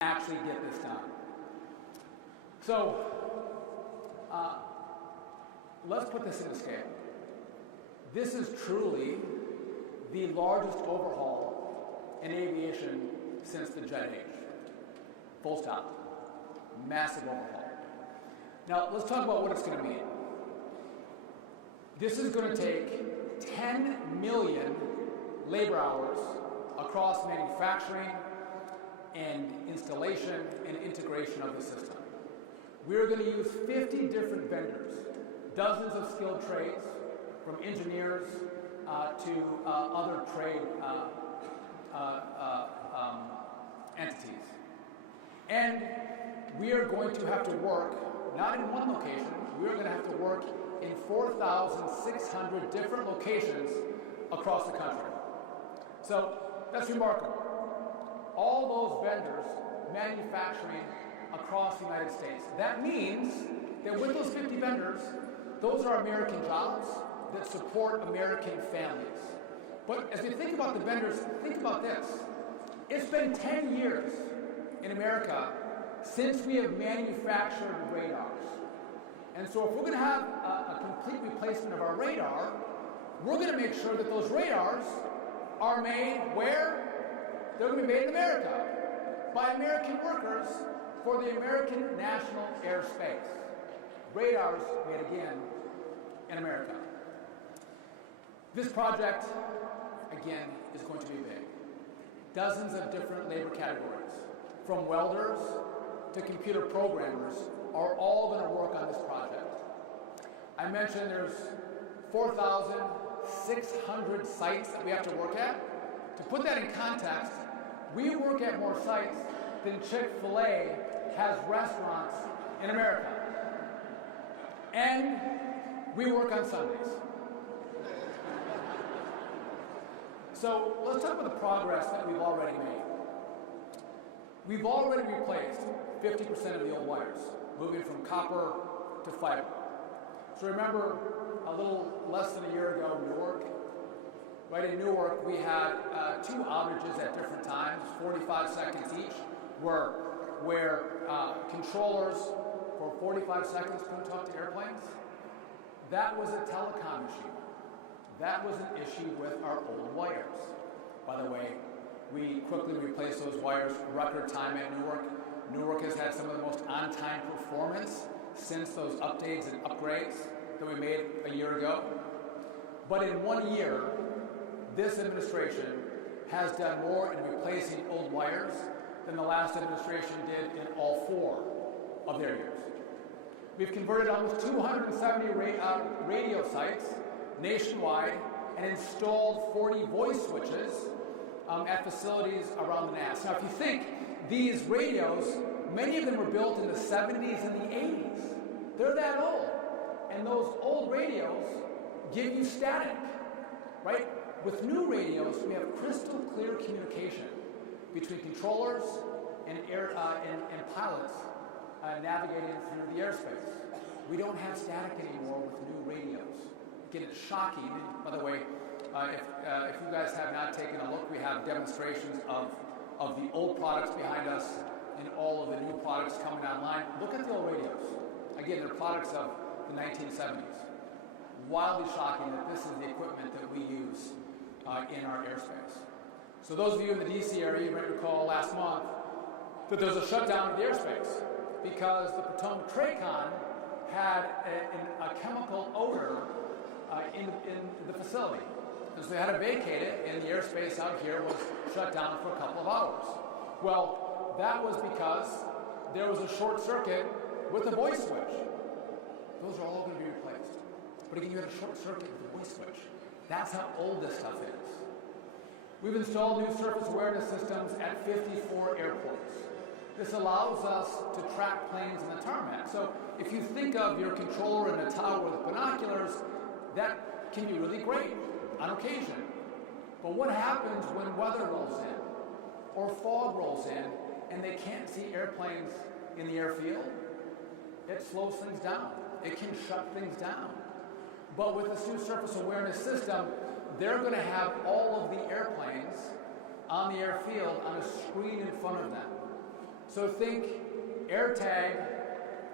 actually get this done. So let's put this into scale. This is truly the largest overhaul in aviation since the jet age. Full stop. Massive overhaul. Now let's talk about what it's going to mean. This is going to take 10 million labor hours across manufacturing and installation and integration of the system. We're going to use 50 different vendors, dozens of skilled trades, from engineers to other trade entities. And we are going to have to work, not in one location, we're going to have to work in 4,600 different locations across the country. So that's remarkable. All those vendors manufacturing across the United States. That means that with those 50 vendors, those are American jobs that support American families. But as we think about the vendors, think about this. It's been 10 years in America since we have manufactured radars. And so if we're going to have a complete replacement of our radar, we're going to make sure that those radars are made where? They're going to be made in America by American workers for the American national airspace. Radars made again in America. This project, again, is going to be big. Dozens of different labor categories, from welders to computer programmers, are all going to work on this project. I mentioned there's 4,600 sites that we have to work at. To put that in context, we work at more sites than Chick-fil-A has restaurants in America. And we work on Sundays. So let's talk about the progress that we've already made. We've already replaced 50% of the old wires, moving from copper to fiber. So remember, a little less than a year ago, Newark. Right in Newark, we had 2 outages at different times, 45 seconds each, where controllers for 45 seconds couldn't talk to airplanes. That was a telecom issue. That was an issue with our old wires. By the way, we quickly replaced those wires, record time at Newark. Newark has had some of the most on-time performance since those updates and upgrades that we made a year ago. But in 1 year, this administration has done more in replacing old wires than the last administration did in all 4 of their years. We've converted almost 270 radio sites nationwide and installed 40 voice switches at facilities around the NAS. Now, if you think, these radios, many of them were built in the 70s and the 80s. They're that old. And those old radios give you static, right? With new radios, we have crystal clear communication between controllers and pilots navigating through the airspace. We don't have static anymore with new radios. Again, it's shocking. By the way, if you guys have not taken a look, we have demonstrations of the old products behind us and all of the new products coming online. Look at the old radios. Again, they're products of the 1970s. Wildly shocking that this is the equipment that we use in our airspace. So those of you in the DC area, you might recall last month that there was a shutdown of the airspace because the Potomac Tracon had a chemical odor in the facility. And so they had to vacate it, and the airspace out here was shut down for a couple of hours. Well, that was because there was a short circuit with a voice switch. Those are all going to be replaced. But again, you had a short circuit with a voice switch. That's how old this stuff is. We've installed new surface awareness systems at 54 airports. This allows us to track planes in the tarmac. So if you think of your controller in a tower with binoculars, that can be really great on occasion. But what happens when weather rolls in or fog rolls in and they can't see airplanes in the airfield? It slows things down. It can shut things down. But with this new surface awareness system, they're going to have all of the airplanes on the airfield on a screen in front of them. So think AirTag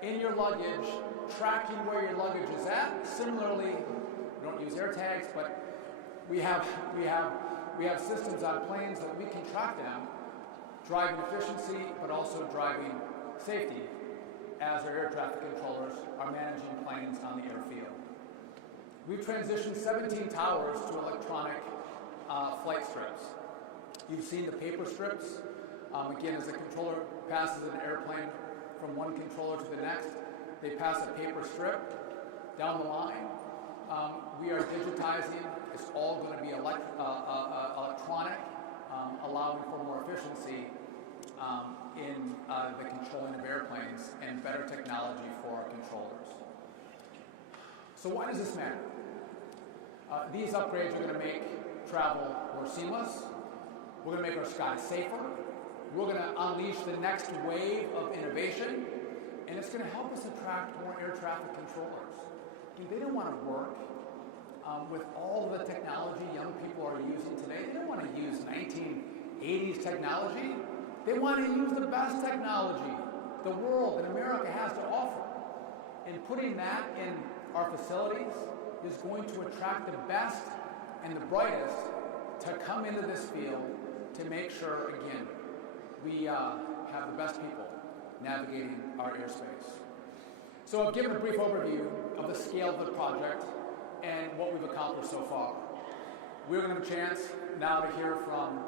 in your luggage, tracking where your luggage is at. Similarly, we don't use AirTags, but we have systems on planes that we can track them, driving efficiency, but also driving safety, as our air traffic controllers are managing planes on the airfield. We've transitioned 17 towers to electronic flight strips. You've seen the paper strips. Again, as the controller passes an airplane from one controller to the next, they pass a paper strip down the line. We are digitizing. It's all going to be electronic, allowing for more efficiency in the controlling of airplanes and better technology for our controllers. So why does this matter? These upgrades are going to make travel more seamless. We're going to make our skies safer. We're going to unleash the next wave of innovation, and it's going to help us attract more air traffic controllers. They don't want to work with all of the technology young people are using today. They don't want to use 1980s technology. They want to use the best technology the world and America has to offer. And putting that in our facilities is going to attract the best and the brightest to come into this field to make sure, again, we have the best people navigating our airspace. So I've given a brief overview of the scale of the project and what we've accomplished so far. We're going to have a chance now to hear from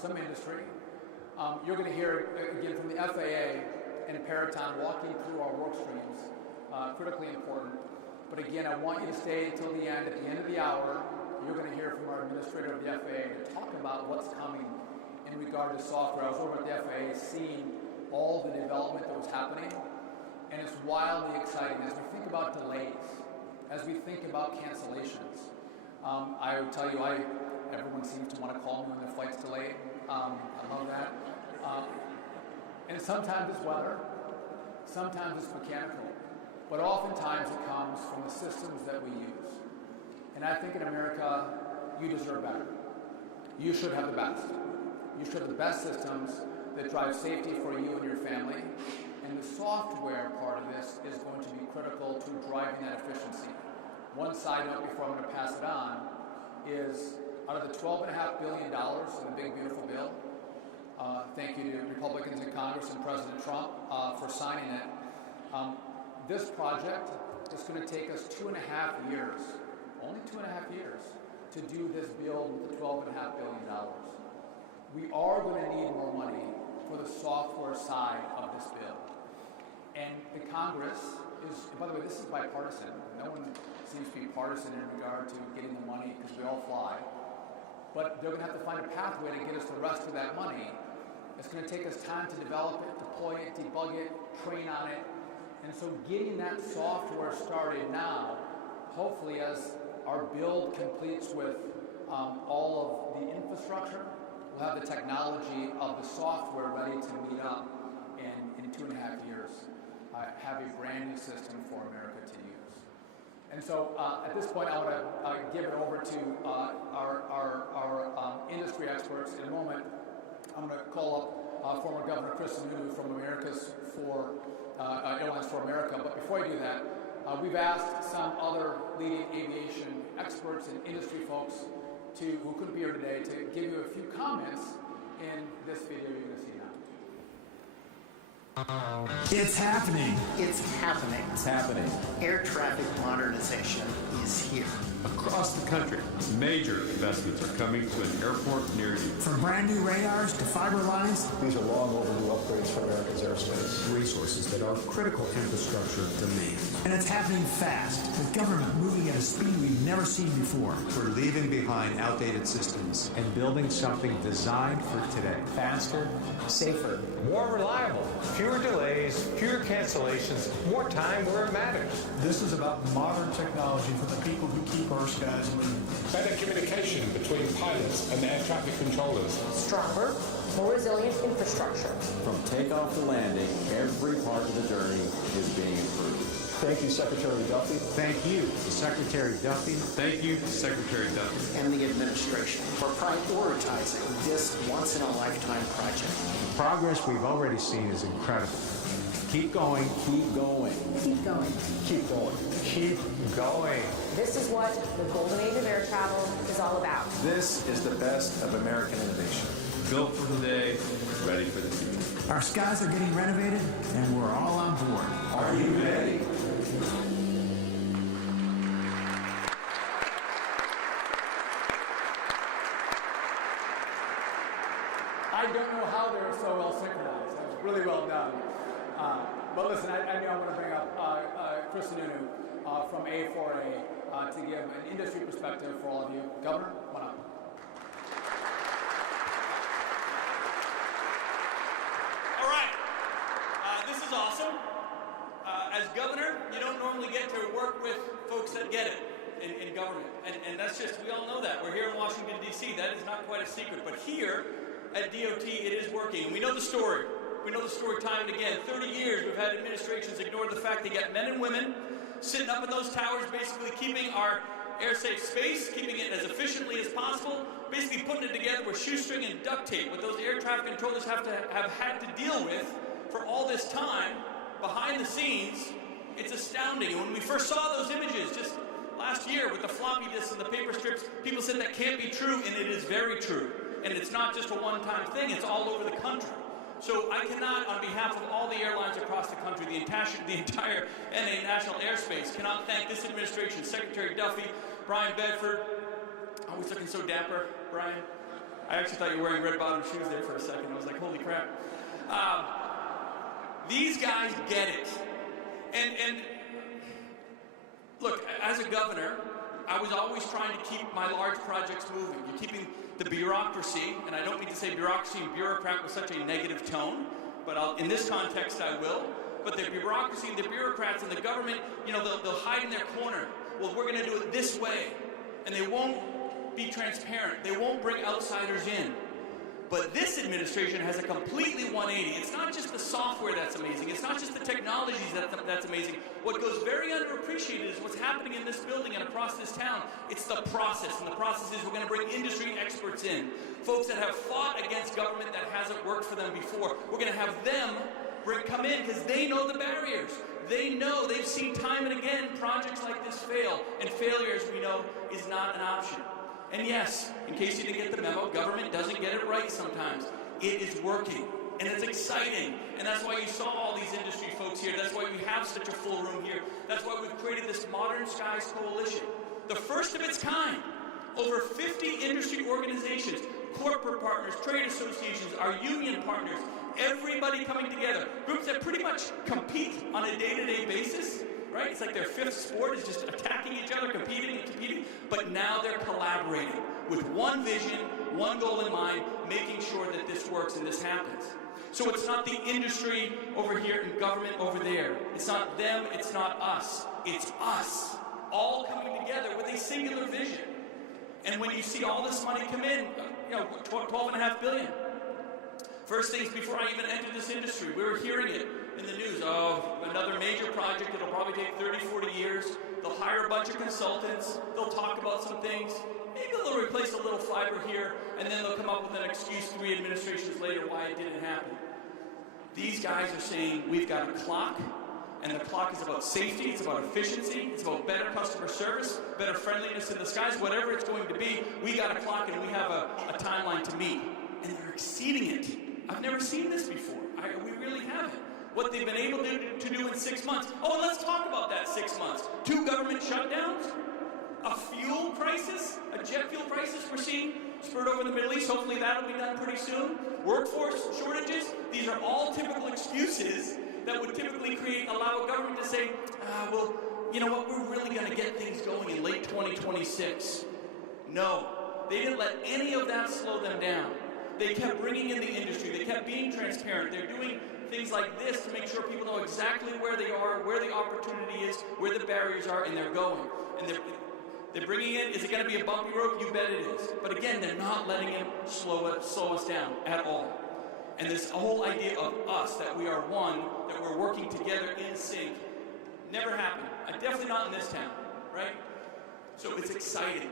some industry. You're going to hear, again, from the FAA and Paraton walking through our work streams, critically important. But again, I want you to stay until the end. At the end of the hour, you're going to hear from our administrator of the FAA to talk about what's coming in regard to software. I was over at the FAA seeing all the development that was happening, and it's wildly exciting as we think about delays, as we think about cancellations. I would tell you, everyone seems to want to call me when their flight's delayed. I love that. And sometimes it's weather, sometimes it's mechanical, but oftentimes it comes from the systems that we use. And I think in America, you deserve better. You should have the best. You should have the best systems that drive safety for you and your family. And the software part of this is going to be critical to driving that efficiency. One side note before I'm going to pass it on is out of the $12.5 billion in the big beautiful bill, thank you to Republicans in Congress and President Trump for signing it. This project is going to take us 2.5 years, only 2.5 years, to do this build with the $12.5 billion. We are going to need more money for the software side of this bill. And the Congress is, by the way, this is bipartisan. No one seems to be partisan in regard to getting the money because we all fly. But they're going to have to find a pathway to get us the rest of that money. It's going to take us time to develop it, deploy it, debug it, train on it. And so getting that software started now, hopefully as our build completes with all of the infrastructure, we'll have the technology of the software ready to meet up in 2.5 years, have a brand new system for America to use. And so at this point, I want to give it over to our industry experts. In a moment, I'm going to call up former Governor Chris Sununu from Airlines for America. But before I do that, we've asked some other leading aviation experts and industry folks who couldn't be here today to give you a few comments in this video you're going to see now. It's happening. It's happening. It's happening. Air traffic modernization is here. Across the country, major investments are coming to an airport near you. From brand new radars to fiber lines, these are long overdue upgrades for America's airspace. Resources that our critical infrastructure demands. And it's happening fast, with government moving at a speed we've never seen before. We're leaving behind outdated systems And building something designed for today. Faster, safer, more reliable, fewer delays, fewer cancellations, more time where it matters. This is about modern technology for the people who keep our skies moving. Better communication between pilots and air traffic controllers. Stronger, more resilient infrastructure. From takeoff to landing, every part of the journey is being improved. Thank you, Secretary Duffy. Thank you to Secretary Duffy. Thank you, Secretary Duffy. and the administration for prioritizing this once-in-a-lifetime project. The progress we've already seen is incredible. Keep going. Keep going. Keep going. Keep going. Keep going. This is what the golden age of air travel is all about. This is the best of American innovation. Built for today, ready for the future. Our skies are getting renovated, and we're all on board. Are you ready? I don't know how they were so well synchronized. That was really well done. But listen, I knew I want to bring up Chris Sununu from A4A to give an industry perspective for all of you. Governor, come on up. All right, this is awesome. As governor, you don't normally get to work with folks that get it in government. And that's just, we all know that. We're here in Washington, D.C. That is not quite a secret. But here at DOT, it is working. And we know the story. We know the story time and again. 30 years we've had administrations ignore the fact they got men and women sitting up in those towers, basically keeping our air-safe space, keeping it as efficiently as possible, basically putting it together with shoestring and duct tape. What those air traffic controllers have had to deal with for all this time, behind the scenes, it's astounding. And when we first saw those images just last year with the floppy disks and the paper strips, people said that can't be true, and it is very true. And it's not just a one-time thing, it's all over the country. So I cannot, on behalf of all the airlines across the country, the entire NA National Airspace, cannot thank this administration, Secretary Duffy, Brian Bedford. Always looking so dapper, Brian. I actually thought you were wearing red bottom shoes there for a second. I was like, holy crap. These guys get it. And look, as a governor, I was always trying to keep my large projects moving. You're keeping the bureaucracy, and I don't mean to say bureaucracy and bureaucrat with such a negative tone, but in this context I will. But the bureaucracy and the bureaucrats and the government, you know, they'll hide in their corner. Well, we're going to do it this way. And they won't be transparent. They won't bring outsiders in. But this administration has a completely 180. It's not just the software that's amazing. It's not just the technologies that's amazing. What goes very underappreciated is what's happening in this building and across this town. It's the process. And the process is we're going to bring industry experts in. Folks that have fought against government that hasn't worked for them before. We're going to have them come in because they know the barriers. They know, they've seen time and again projects like this fail. And failure, as we know, is not an option. And yes, in case you didn't get the memo, government doesn't get it right sometimes. It is working, and it's exciting. And that's why you saw all these industry folks here. That's why we have such a full room here. That's why we've created this Modern Skies Coalition. The first of its kind. Over 50 industry organizations, corporate partners, trade associations, our union partners, everybody coming together. Groups that pretty much compete on a day-to-day basis. Right? It's like their fifth sport is just attacking each other, competing, but now they're collaborating with one vision, one goal in mind, making sure that this works and this happens. So it's not the industry over here and government over there. It's not them, it's not us. It's us, all coming together with a singular vision. And when you see all this money come in, you know, $12.5 billion. First things before I even entered this industry, we were hearing it in the news. Oh, another major project that'll probably take 30, 40 years. They'll hire a bunch of consultants. They'll talk about some things. Maybe they'll replace a little fiber here, and then they'll come up with an excuse 3 administrations later why it didn't happen. These guys are saying we've got a clock, and the clock is about safety, it's about efficiency, it's about better customer service, better friendliness in the skies, whatever it's going to be. We got a clock, and we have a timeline to meet. And they're exceeding it. I've never seen this before. We really haven't. What they've been able to do in 6 months. Oh, and let's talk about that 6 months. 2 government shutdowns, a fuel crisis, a jet fuel crisis we're seeing spurred over in the Middle East. Hopefully that'll be done pretty soon. Workforce shortages. These are all typical excuses that would typically allow a government to say, well, you know what, we're really going to get things going in late 2026. No, they didn't let any of that slow them down. They kept bringing in the industry. They kept being transparent. They're doing things like this to make sure people know exactly where they are, where the opportunity is, where the barriers are, and they're going. And they're bringing in, is it going to be a bumpy road? You bet it is. But again, they're not letting it slow us down at all. And this whole idea of us, that we are one, that we're working together in sync, Never happened. Definitely not in this town, right? So it's exciting.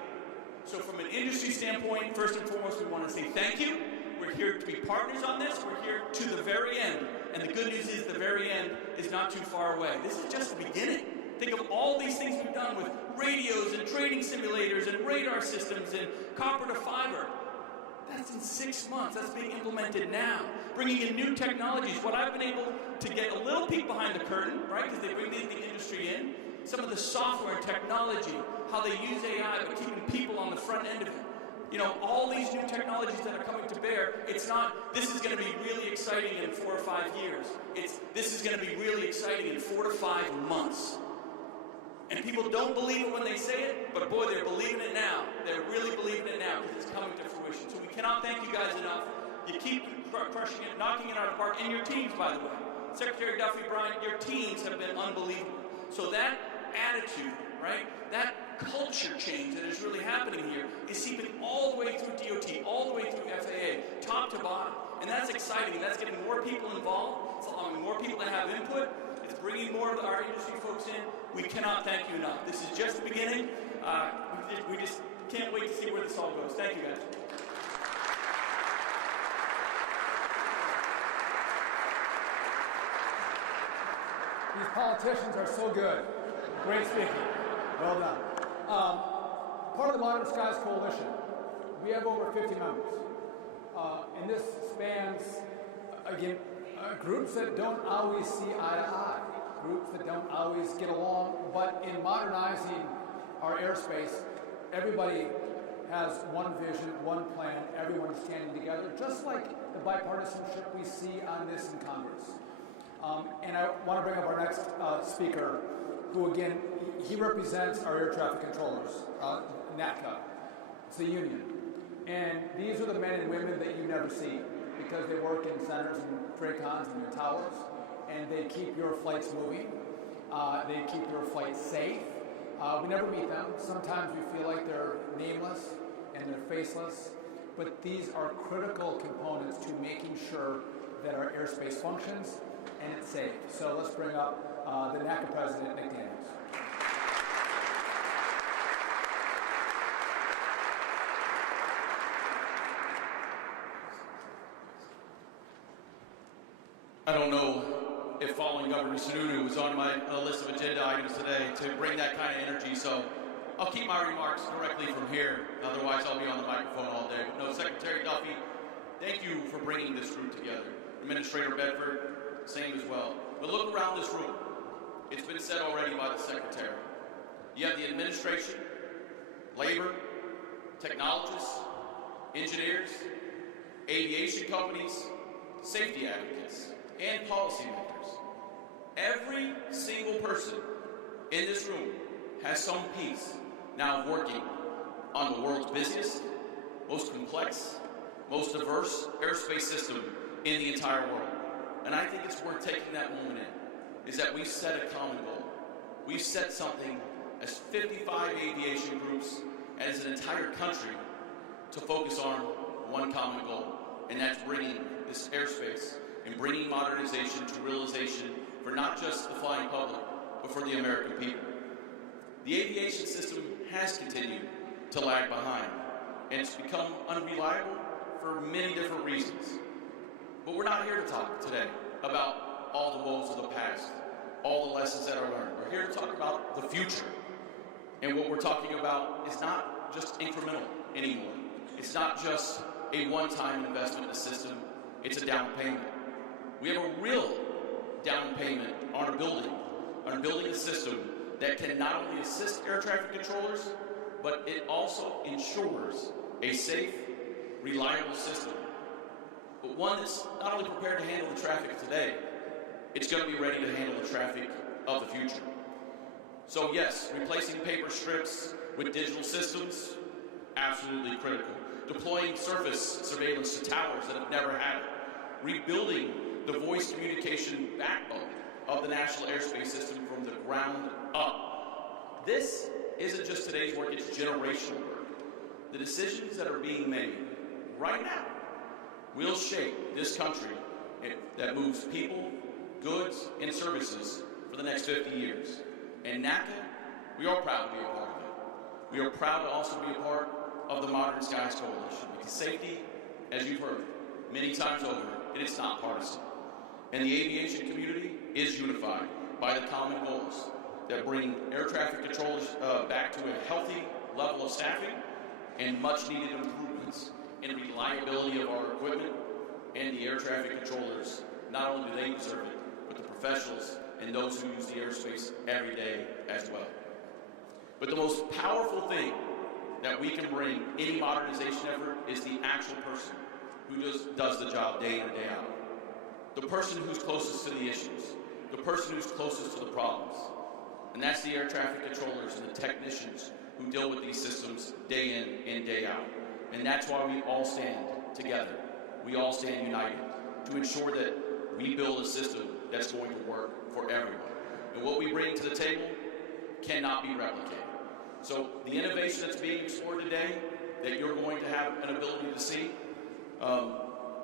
So from an industry standpoint, first and foremost, we want to say thank you. We're here to be partners on this. We're here to the very end. And the good news is the very end is not too far away. This is just the beginning. Think of all these things we've done with radios and trading simulators and radar systems and copper to fiber. That's in 6 months. That's being implemented now. Bringing in new technologies. What I've been able to get a little peek behind the curtain, right, because they bring the industry in, some of the software and technology, how they use AI, but keeping people on the front end of it. You know, all these new technologies that are coming to bear, it's not, this is going to be really exciting in 4 or 5 years. This is going to be really exciting in 4 to 5 months. And people don't believe it when they say it, but boy, they're believing it now. They're really believing it now because it's coming to fruition. So we cannot thank you guys enough. You keep crushing it, knocking it out of the park, and your teams, by the way. Secretary Duffy, Brian, your teams have been unbelievable. So that attitude, right, that culture change that is really happening here is seeping all the way through DOT, all the way through FAA, top to bottom. And that's exciting. That's getting more people involved. It's allowing more people to have input. It's bringing more of our industry folks in. We cannot thank you enough. This is just the beginning. We just can't wait to see where this all goes. Thank you, guys. These politicians are so good. Great speaking. Well done. Part of the Modern Skies Coalition, we have over 50 members. And this spans, again, groups that don't always see eye to eye, groups that don't always get along, but in modernizing our airspace, everybody has one vision, one plan, everyone's standing together, just like the bipartisanship we see on this in Congress. And I want to bring up our next speaker, who again, he represents our air traffic controllers, NATCA. It's the union. And these are the men and women that you never see because they work in centers and TRACONs and your towers, and they keep your flights moving. They keep your flights safe. We never meet them. Sometimes we feel like they're nameless and they're faceless, but these are critical components to making sure that our airspace functions and it's safe. So let's bring up the NACA president, Nick Daniels. I don't know if following Governor Sununu was on my list of agenda items today to bring that kind of energy, so I'll keep my remarks directly from here. Otherwise, I'll be on the microphone all day. But no, Secretary Duffy, thank you for bringing this group together. Administrator Bedford, same as well. But look around this room. It's been said already by the Secretary. You have the administration, labor, technologists, engineers, aviation companies, safety advocates, and policymakers. Every single person in this room has some piece now of working on the world's busiest, most complex, most diverse airspace system in the entire world. And I think it's worth taking that moment in, is that we've set a common goal. We've set something as 55 aviation groups and as an entire country to focus on one common goal, and that's bringing this airspace and bringing modernization to realization for not just the flying public, but for the American people. The aviation system has continued to lag behind, and it's become unreliable for many different reasons. But we're not here to talk today about all the woes of the past, all the lessons that are learned. We're here to talk about the future. And what we're talking about is not just incremental anymore. It's not just a one-time investment in the system, it's a down payment. We have a real down payment on building a system that can not only assist air traffic controllers, but it also ensures a safe, reliable system. But one that's not only prepared to handle the traffic of today, it's going to be ready to handle the traffic of the future. So yes, replacing paper strips with digital systems, absolutely critical. Deploying surface surveillance to towers that have never had it. Rebuilding the voice communication backbone of the national airspace system from the ground up. This isn't just today's work, it's generational work. The decisions that are being made right now will shape this country that moves people, goods, and services for the next 50 years. And NACA, we are proud to be a part of it. We are proud to also be a part of the Modern Skies Coalition, because safety, as you've heard many times over, it is not partisan. And the aviation community is unified by the common goals that bring air traffic controllers back to a healthy level of staffing and much needed improvements in reliability of our equipment. And the air traffic controllers, not only do they deserve it, but the professionals and those who use the airspace every day as well. But the most powerful thing that we can bring any modernization effort is the actual person who does the job day in and day out. The person who's closest to the issues, the person who's closest to the problems. And that's the air traffic controllers and the technicians who deal with these systems day in and day out. And that's why we all stand together. We all stand united to ensure that we build a system that's going to work for everyone. And what we bring to the table cannot be replicated. So the innovation that's being explored today, that you're going to have an ability to see,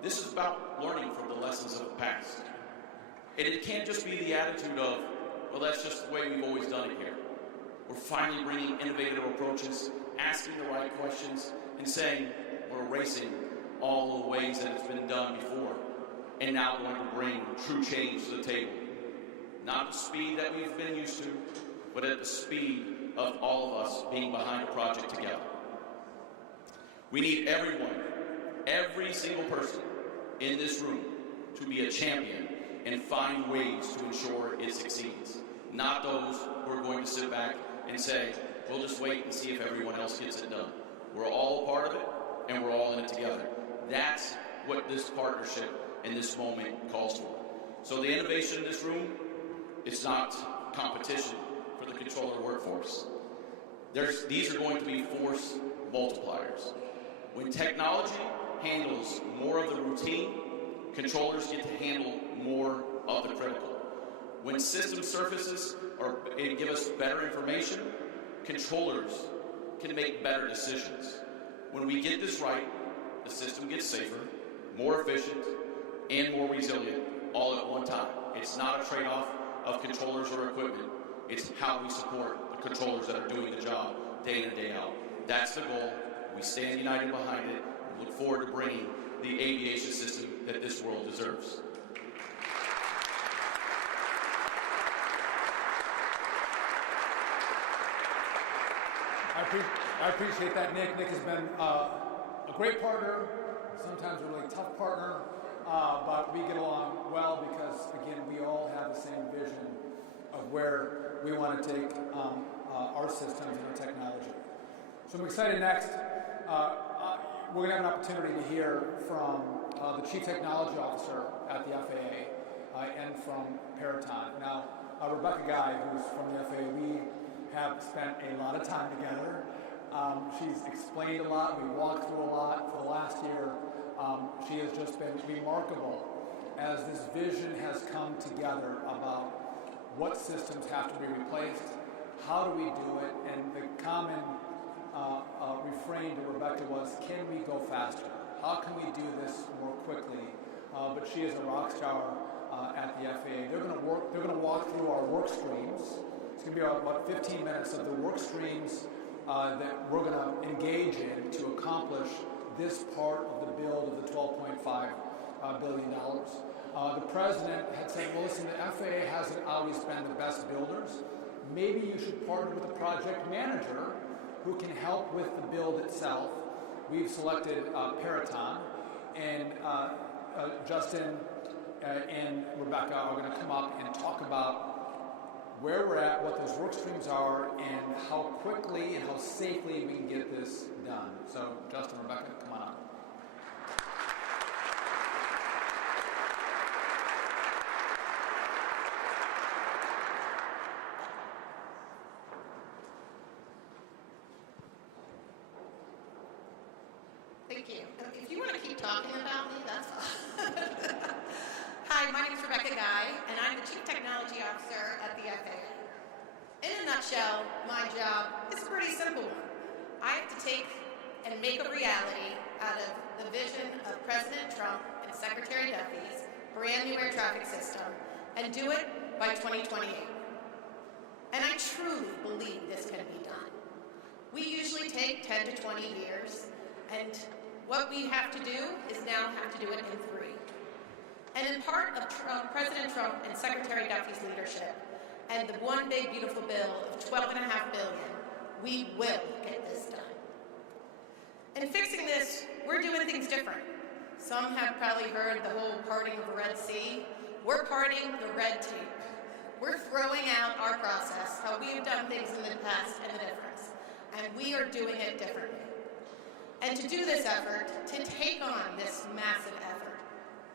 this is about learning from the lessons of the past. And it can't just be the attitude of, well, that's just the way we've always done it here. We're finally bringing innovative approaches, asking the right questions, and saying we're erasing all the ways that it's been done before, and now going to bring true change to the table. Not at the speed that we've been used to, but at the speed of all of us being behind a project together. We need everyone, every single person in this room to be a champion and find ways to ensure it succeeds. Not those who are going to sit back and say, we'll just wait and see if everyone else gets it done. We're all a part of it, and we're all in it together. That's what this partnership in this moment calls for. So the innovation in this room, it's not competition for the controller workforce. These are going to be force multipliers. When technology handles more of the routine, controllers get to handle more of the critical. When system surfaces give us better information, controllers can make better decisions. When we get this right, the system gets safer, more efficient, and more resilient all at one time. It's not a trade-off of controllers or equipment. It's how we support the controllers that are doing the job day in and day out. That's the goal. We stand united behind it. We look forward to bringing the aviation system that this world deserves. I appreciate that, Nick. Nick has been a great partner, sometimes a really tough partner, but we get along well because, again, we all have the same vision of where we want to take our systems and our technology. So I'm excited next. We're going to have an opportunity to hear from the Chief Technology Officer at the FAA and from Peraton. Now, Rebecca Guy, who's from the FAA, we have spent a lot of time together. She's explained a lot. We walked through a lot for the last year. She has just been remarkable as this vision has come together about what systems have to be replaced, how do we do it, and the common refrain to Rebecca was, can we go faster? How can we do this more quickly? But she is a rock star at the FAA. They're going to walk through our work streams. It's going to be about 15 minutes of the work streams that we're going to engage in to accomplish this part of the build of the $12.5 billion. The president had said, well, listen, the FAA hasn't always been the best builders. Maybe you should partner with a project manager who can help with the build itself. We've selected Peraton, and Justin and Rebecca are going to come up and talk about where we're at, what those work streams are, and how quickly and how safely we can get this done. So, Justin, Rebecca, come on up. Thank you. If you want to keep talking about me, that's fine. Hi, my name is Rebecca Guy, and I'm the Chief Technology Officer at the FAA. In a nutshell, my job is a pretty simple one. I have to take and make a reality out of the vision of President Trump and Secretary Duffy's brand new air traffic system and do it by 2028. And I truly believe this can be done. We usually take 10 to 20 years, and what we have to do is now have to do it in 3. And in part of President Trump and Secretary Duffy's leadership, and the one big beautiful bill of $12.5 billion, we will get this done. In fixing this, we're doing things different. Some have probably heard the whole parting of the Red Sea. We're parting the red tape. We're throwing out our process, how we have done things in the past and the difference, and we are doing it differently. And to do this effort, to take on this massive effort,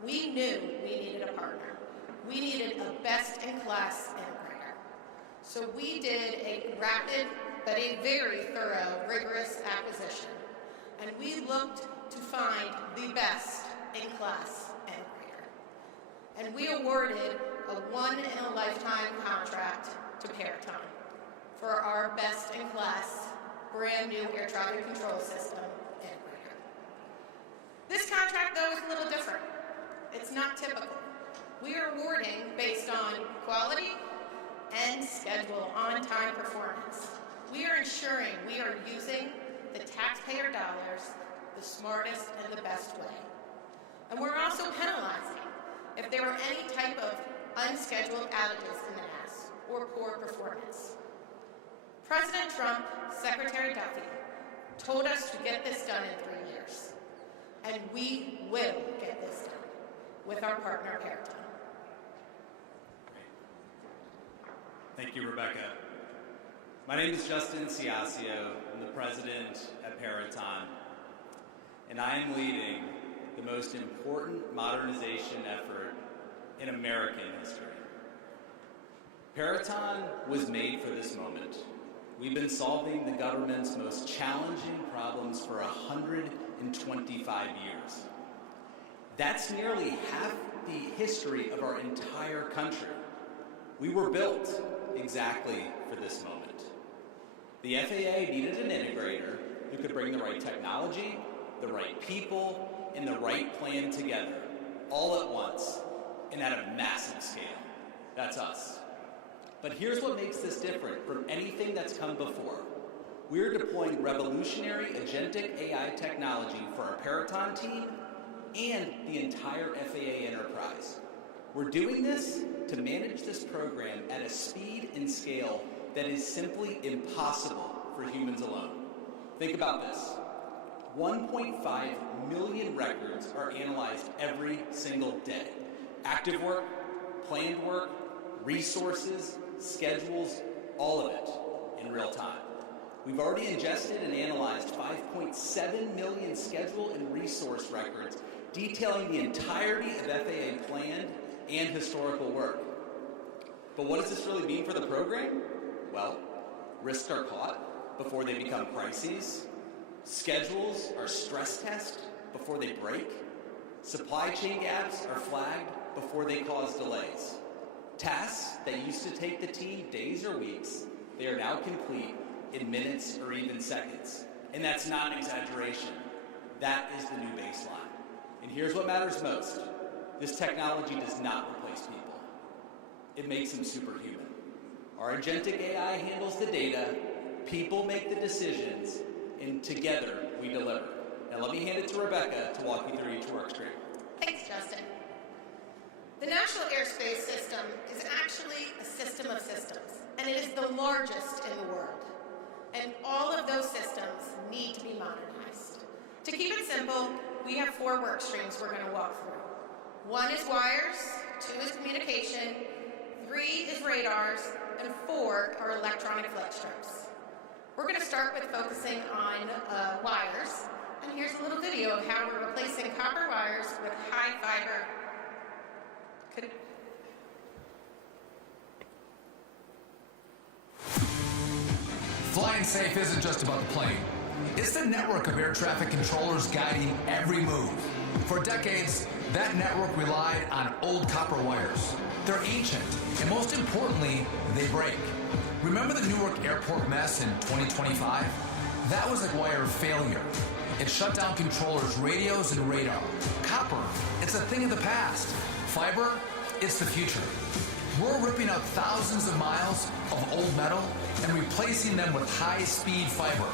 we knew we needed a partner. We needed a best-in-class integrator. So we did a rapid, but a very thorough, rigorous acquisition. And we looked to find the best-in-class integrator. And we awarded a one-in-a-lifetime contract to Peraton for our best-in-class, brand-new air traffic control system integrator. This contract, though, is a little different. It's not typical. We are awarding based on quality and schedule, on-time performance. We are ensuring we are using the taxpayer dollars the smartest and the best way. And we're also penalizing if there were any type of unscheduled outages in the NAS or poor performance. President Trump, Secretary Duffy, told us to get this done in 3 years. And we will get this done with our partner, Peraton. Thank you, Rebecca. My name is Justin Ciascio. I'm the president at Peraton, and I am leading the most important modernization effort in American history. Peraton was made for this moment. We've been solving the government's most challenging problems for 125 years. That's nearly half the history of our entire country. We were built exactly for this moment. The FAA needed an integrator who could bring the right technology, the right people, and the right plan together, all at once, and at a massive scale. That's us. But here's what makes this different from anything that's come before. We're deploying revolutionary agentic AI technology for our Peraton team and the entire FAA enterprise. We're doing this to manage this program at a speed and scale that is simply impossible for humans alone. Think about this. 1.5 million records are analyzed every single day. Active work, planned work, resources, schedules, all of it in real time. We've already ingested and analyzed 5.7 million schedule and resource records detailing the entirety of FAA planned and historical work. But what does this really mean for the program? Well, risks are caught before they become crises. Schedules are stress tested before they break. Supply chain gaps are flagged before they cause delays. Tasks that used to take the team days or weeks, they are now complete in minutes or even seconds. And that's not an exaggeration. That is the new baseline. And here's what matters most. This technology does not replace people. It makes them superhuman. Our agentic AI handles the data, people make the decisions, and together we deliver. Now let me hand it to Rebecca to walk you through each work stream. Thanks, Justin. The National Airspace System is actually a system of systems, and it is the largest in the world. And all of those systems need to be modernized. To keep it simple, we have 4 work streams we're going to walk through. 1 is wires, 2 is communication, 3 is radars, and 4 are electronic flight strips. We're going to start with focusing on wires, and here's a little video of how we're replacing copper wires with high fiber. Flying safe isn't just about the plane. It's the network of air traffic controllers guiding every move. For decades, that network relied on old copper wires. They're ancient, and most importantly, they break. Remember the Newark Airport mess in 2025? That was a wire failure. It shut down controllers, radios, and radar. Copper, it's a thing of the past. Fiber, it's the future. We're ripping out thousands of miles of old metal and replacing them with high-speed fiber.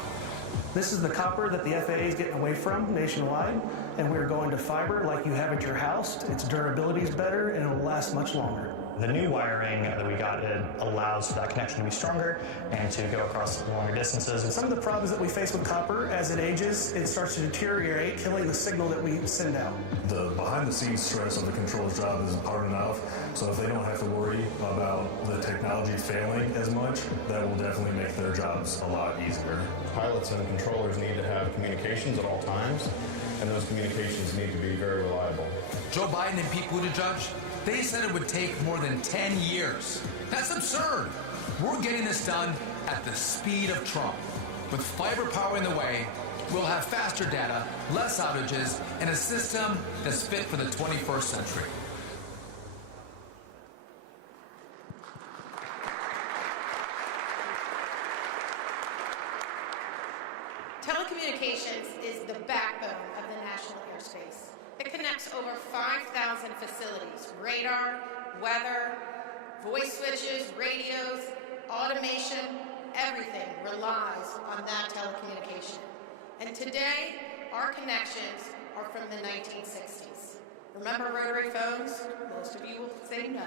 This is the copper that the FAA is getting away from nationwide, and we're going to fiber like you have at your house. Its durability is better, and it will last much longer. The new wiring that we got, it allows for that connection to be stronger and to go across longer distances. Some of the problems that we face with copper, as it ages, it starts to deteriorate, killing the signal that we send out. The behind-the-scenes stress of the controller's job isn't hard enough, so if they don't have to worry about the technology failing as much, that will definitely make their jobs a lot easier. Pilots and controllers need to have communications at all times, and those communications need to be very reliable. Joe Biden and Pete Buttigieg, they said it would take more than 10 years. That's absurd. We're getting this done at the speed of Trump. With fiber powering the way, we'll have faster data, less outages, and a system that's fit for the 21st century. Telecommunications is the backbone of the national airspace. It connects over 5,000 facilities: radar, weather, voice switches, radios, automation. Everything relies on that telecommunication. And today, our connections are from the 1960s. Remember rotary phones? Most of you will say no.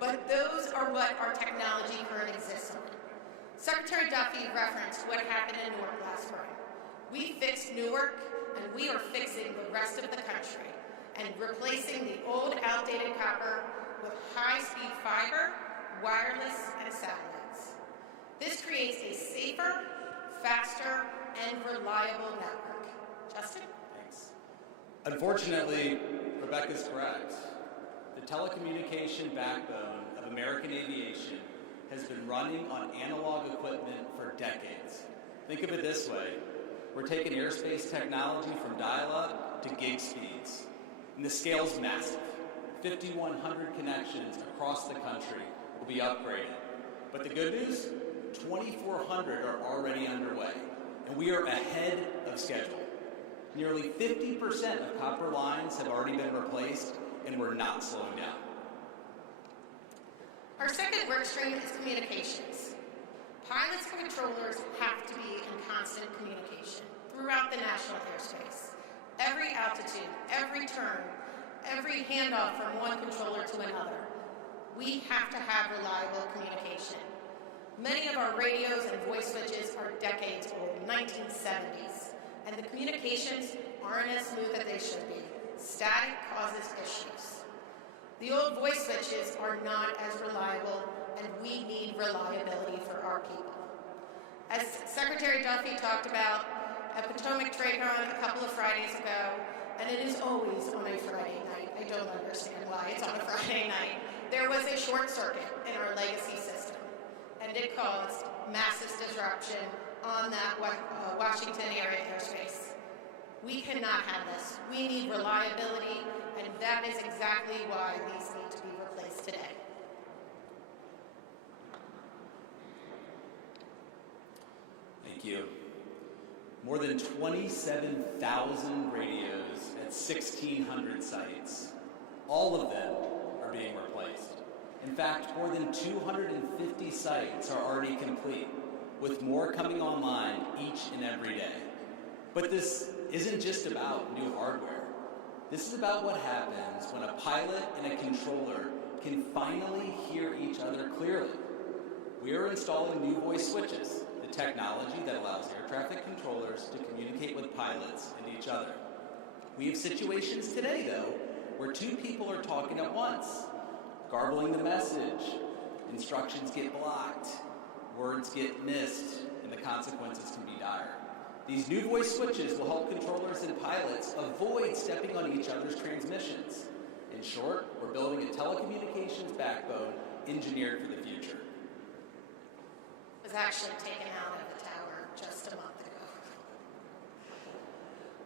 But those are what our technology currently exists on. Secretary Duffy referenced what happened in Newark last spring. We fixed Newark, and we are fixing the rest of the country and replacing the old, outdated copper with high-speed fiber, wireless, and satellites. This creates a safer, faster, and reliable network. Justin? Thanks. Unfortunately, Rebecca's correct. The telecommunication backbone of American aviation has been running on analog equipment for decades. Think of it this way. We're taking airspace technology from dial-up to gig speeds. And the scale's massive. 5,100 connections across the country will be upgraded. But the good news? 2,400 are already underway. And we are ahead of schedule. Nearly 50% of copper lines have already been replaced, and we're not slowing down. Our second work stream is communications. Pilots and controllers have to be in constant communication throughout the national airspace. Every altitude, every turn, every handoff from one controller to another. We have to have reliable communication. Many of our radios and voice switches are decades old, 1970s, and the communications aren't as smooth as they should be. Static causes issues. The old voice switches are not as reliable, and we need reliability for our people. As Secretary Duffy talked about at Potomac TRACON a couple of Fridays ago, and it is always on a Friday night. I don't understand why it's on a Friday night. There was a short circuit in our legacy system, and it caused massive disruption on that Washington area airspace. We cannot have this. We need reliability, and that is exactly why these need to be replaced today. Thank you. More than 27,000 radios at 1,600 sites. All of them are being replaced. In fact, more than 250 sites are already complete, with more coming online each and every day. But this isn't just about new hardware. This is about what happens when a pilot and a controller can finally hear each other clearly. We are installing new voice switches, the technology that allows air traffic controllers to communicate with pilots and each other. We have situations today, though, where two people are talking at once, garbling the message, instructions get blocked, words get missed, and the consequences can be dire. These new voice switches will help controllers and pilots avoid stepping on each other's transmissions. In short, we're building a telecommunications backbone engineered for the future. It was actually taken out of the tower just a month ago.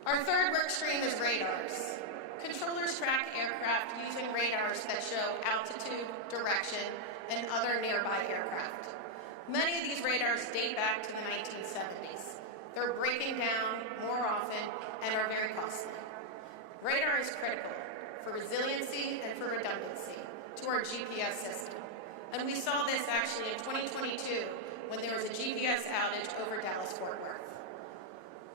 Our third work stream is radars. Controllers track aircraft using radars that show altitude, direction, and other nearby aircraft. Many of these radars date back to the 1970s. They're breaking down more often and are very costly. Radar is critical for resiliency and for redundancy to our GPS system. And we saw this actually in 2022 when there was a GPS outage over Dallas-Fort Worth.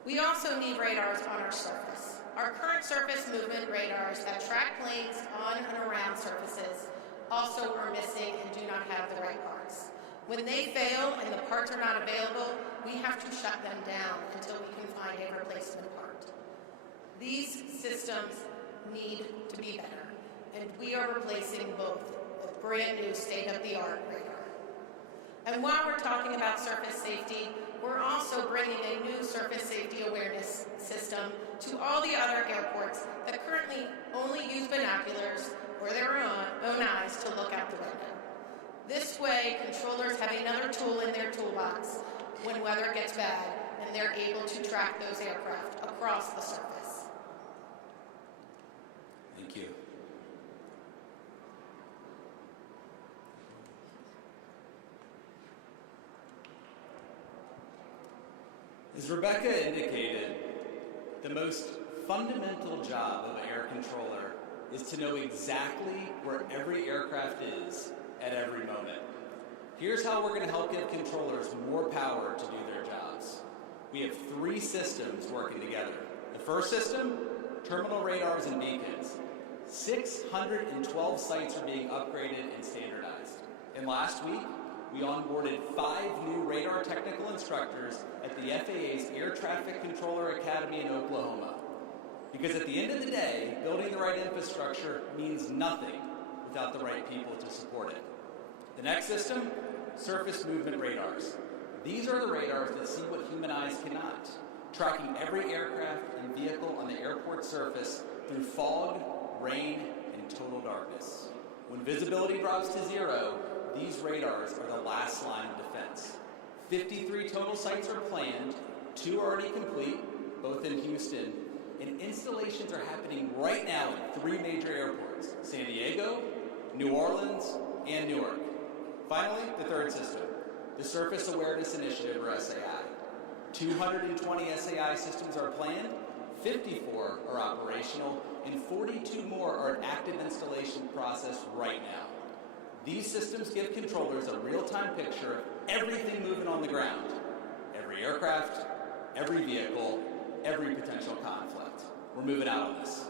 We also need radars on our surface. Our current surface movement radars that track planes on and around surfaces also are missing and do not have the right parts. When they fail and the parts are not available, we have to shut them down until we can find a replacement part. These systems need to be better, and we are replacing both with brand new state-of-the-art radar. And while we're talking about surface safety, we're also bringing a new surface safety awareness system to all the other airports that currently only use binoculars or their own eyes to look out the window. This way, controllers have another tool in their toolbox when weather gets bad and they're able to track those aircraft across the surface. Thank you. As Rebecca indicated, the most fundamental job of an air controller is to know exactly where every aircraft is at every moment. Here's how we're going to help give controllers more power to do their jobs. We have 3 systems working together. The first system, terminal radars and beacons. 612 sites are being upgraded and standardized. And last week, we onboarded 5 new radar technical instructors at the FAA's Air Traffic Controller Academy in Oklahoma. Because at the end of the day, building the right infrastructure means nothing without the right people to support it. The next system, surface movement radars. These are the radars that see what human eyes cannot, tracking every aircraft and vehicle on the airport surface through fog, rain, and total darkness. When visibility drops to 0, these radars are the last line of defense. 53 total sites are planned, 2 are already complete, both in Houston, and installations are happening right now in 3 major airports, San Diego, New Orleans, and Newark. Finally, the third system, the Surface Awareness Initiative, or SAI. 220 SAI systems are planned, 54 are operational, and 42 more are in active installation process right now. These systems give controllers a real-time picture of everything moving on the ground. Every aircraft, every vehicle, every potential conflict. We're moving out on this.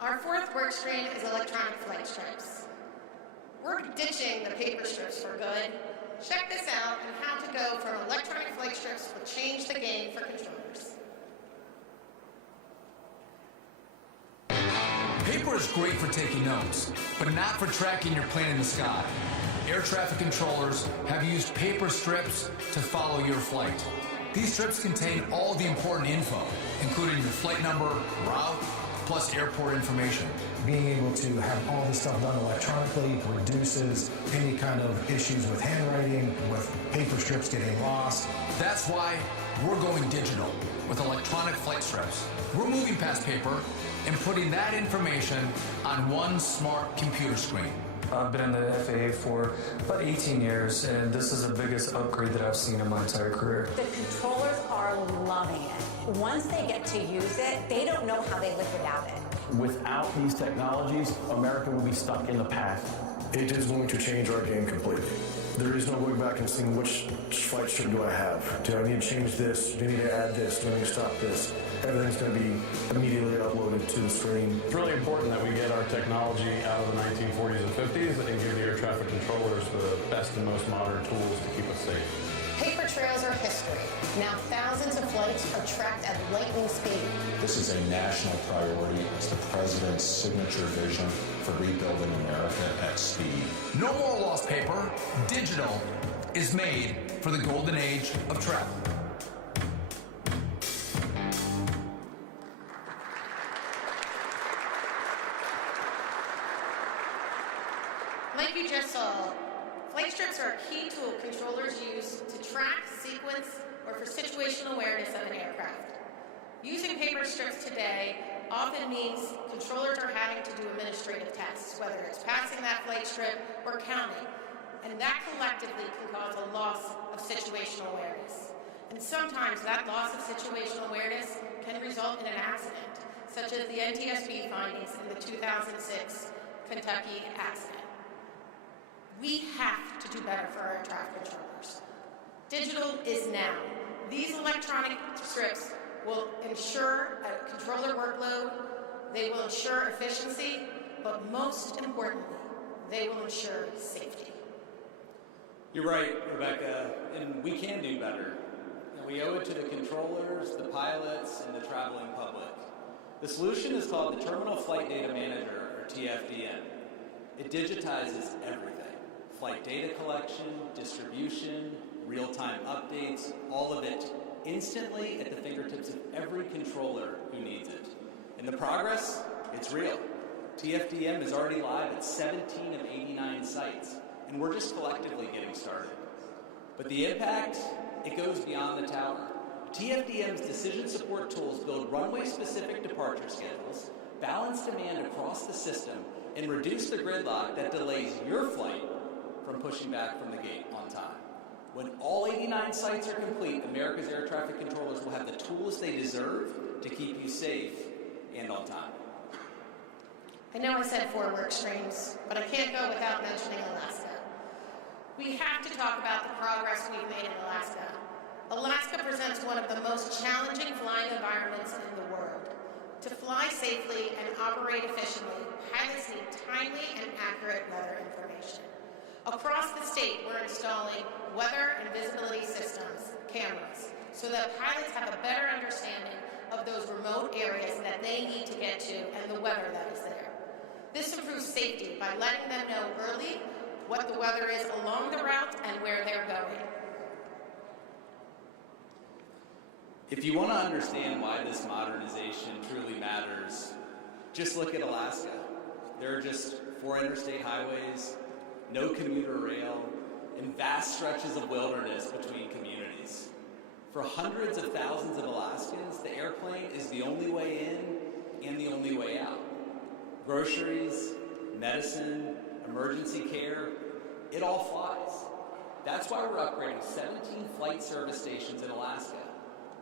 Our fourth work stream is electronic flight strips. We're ditching the paper strips for good. Check this out on how to go from electronic flight strips will change the game for controllers. Paper is great for taking notes, but not for tracking your plane in the sky. Air traffic controllers have used paper strips to follow your flight. These strips contain all the important info, including your flight number, route, plus airport information. Being able to have all this stuff done electronically reduces any kind of issues with handwriting, with paper strips getting lost. That's why we're going digital with electronic flight strips. We're moving past paper and putting that information on one smart computer screen. I've been in the FAA for about 18 years, and this is the biggest upgrade that I've seen in my entire career. The controllers are loving it. Once they get to use it, they don't know how they live without it. Without these technologies, America will be stuck in the past. It is going to change our game completely. There is no going back and seeing which flight strip do I have. Do I need to change this? Do I need to add this? Do I need to stop this? Everything's going to be immediately uploaded to the screen. It's really important that we get our technology out of the 1940s and 50s and give the air traffic controllers the best and most modern tools to keep us safe. Paper trails are history. Now thousands of flights are tracked at lightning speed. This is a national priority. It's the President's signature vision for rebuilding America at speed. No more lost paper. Digital is made for the golden age of travel. Like you just saw, flight strips are a key tool controllers use to track, sequence, or for situational awareness of an aircraft. Using paper strips today often means controllers are having to do administrative tests, whether it's passing that flight strip or counting, and that collectively can cause a loss of situational awareness. And sometimes that loss of situational awareness can result in an accident, such as the NTSB findings in the 2006 Kentucky accident. We have to do better for our air traffic controllers. Digital is now. These electronic strips will ensure a controller workload, they will ensure efficiency, but most importantly, they will ensure safety. You're right, Rebecca, and we can do better. And we owe it to the controllers, the pilots, and the traveling public. The solution is called the Terminal Flight Data Manager, or TFDM. It digitizes everything. Flight data collection, distribution, real-time updates, all of it, instantly at the fingertips of every controller who needs it. And the progress, it's real. TFDM is already live at 17 of 89 sites, and we're just collectively getting started. But the impact, it goes beyond the tower. TFDM's decision support tools build runway-specific departure schedules, balance demand across the system, and reduce the gridlock that delays your flight from pushing back from the gate on time. When all 89 sites are complete, America's air traffic controllers will have the tools they deserve to keep you safe and on time. I know I said 4 work streams, but I can't go without mentioning Alaska. We have to talk about the progress we've made in Alaska. Alaska presents one of the most challenging flying environments in the world. To fly safely and operate efficiently, pilots need timely and accurate weather information. Across the state, we're installing weather and visibility systems, cameras, so that pilots have a better understanding of those remote areas that they need to get to and the weather that is there. This improves safety by letting them know early what the weather is along the route and where they're going. If you want to understand why this modernization truly matters, just look at Alaska. There are just 4 interstate highways, no commuter rail, and vast stretches of wilderness between communities. For hundreds of thousands of Alaskans, the airplane is the only way in and the only way out. Groceries, medicine, emergency care, it all flies. That's why we're upgrading 17 flight service stations in Alaska.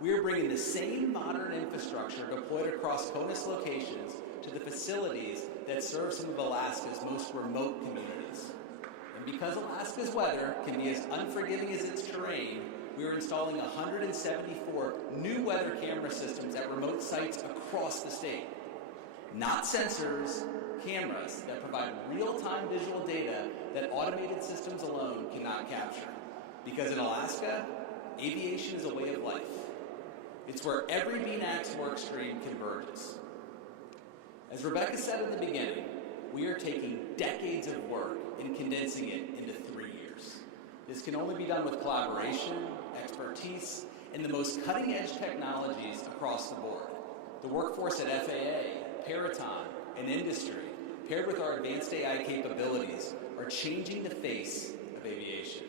We are bringing the same modern infrastructure deployed across CONUS locations to the facilities that serve some of Alaska's most remote communities. And because Alaska's weather can be as unforgiving as its terrain, we are installing 174 new weather camera systems at remote sites across the state. Not sensors, cameras that provide real-time visual data that automated systems alone cannot capture. Because in Alaska, aviation is a way of life. It's where every BNAC's work stream converges. As Rebecca said at the beginning, we are taking decades of work and condensing it into 3 years. This can only be done with collaboration, expertise, and the most cutting-edge technologies across the board. The workforce at FAA, Peraton, and industry, paired with our advanced AI capabilities, are changing the face of aviation.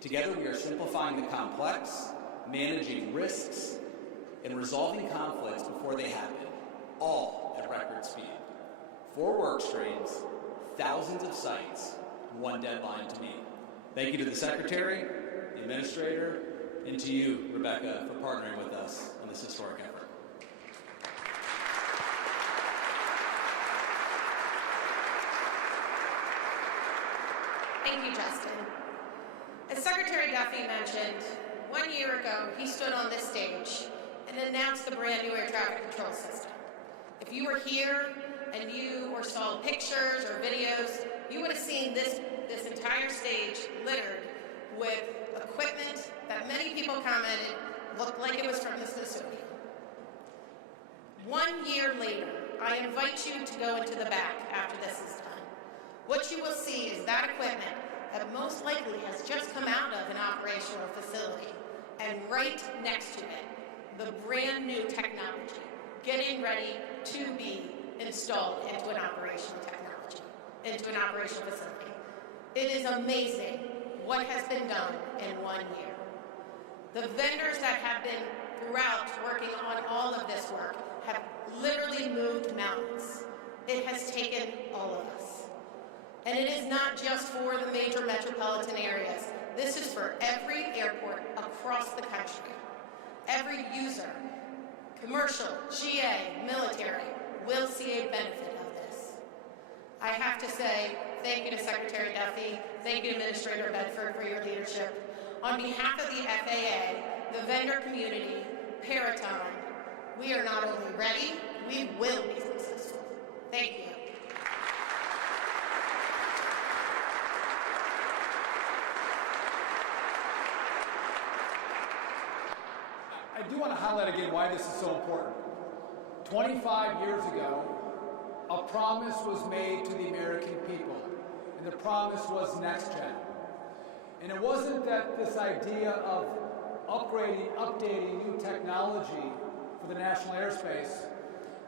Together, we are simplifying the complex, managing risks, and resolving conflicts before they happen, all at record speed. 4 work streams, thousands of sites, 1 deadline to meet. Thank you to the Secretary, the Administrator, and to you, Rebecca, for partnering with us on this historic effort. Thank you, Justin. As Secretary Duffy mentioned, 1 year ago, he stood on this stage and announced the brand new air traffic control system. If you were here and you saw pictures or videos, you would have seen this entire stage littered with equipment that many people commented looked like it was from the Smithsonian. 1 year later, I invite you to go into the back after this is done. What you will see is that equipment that most likely has just come out of an operational facility, and right next to it, the brand new technology, getting ready to be installed into an operational facility. It is amazing what has been done in 1 year. The vendors that have been throughout working on all of this work have literally moved mountains. It has taken all of us. And it is not just for the major metropolitan areas. This is for every airport across the country. Every user, commercial, GA, military, will see a benefit of this. I have to say thank you to Secretary Duffy, thank you to Administrator Bedford for your leadership. On behalf of the FAA, the vendor community, Peraton, we are not only ready, we will be successful. Thank you. I do want to highlight again why this is so important. 25 years ago, a promise was made to the American people, and the promise was next gen. And it wasn't that this idea of upgrading, updating new technology for the national airspace,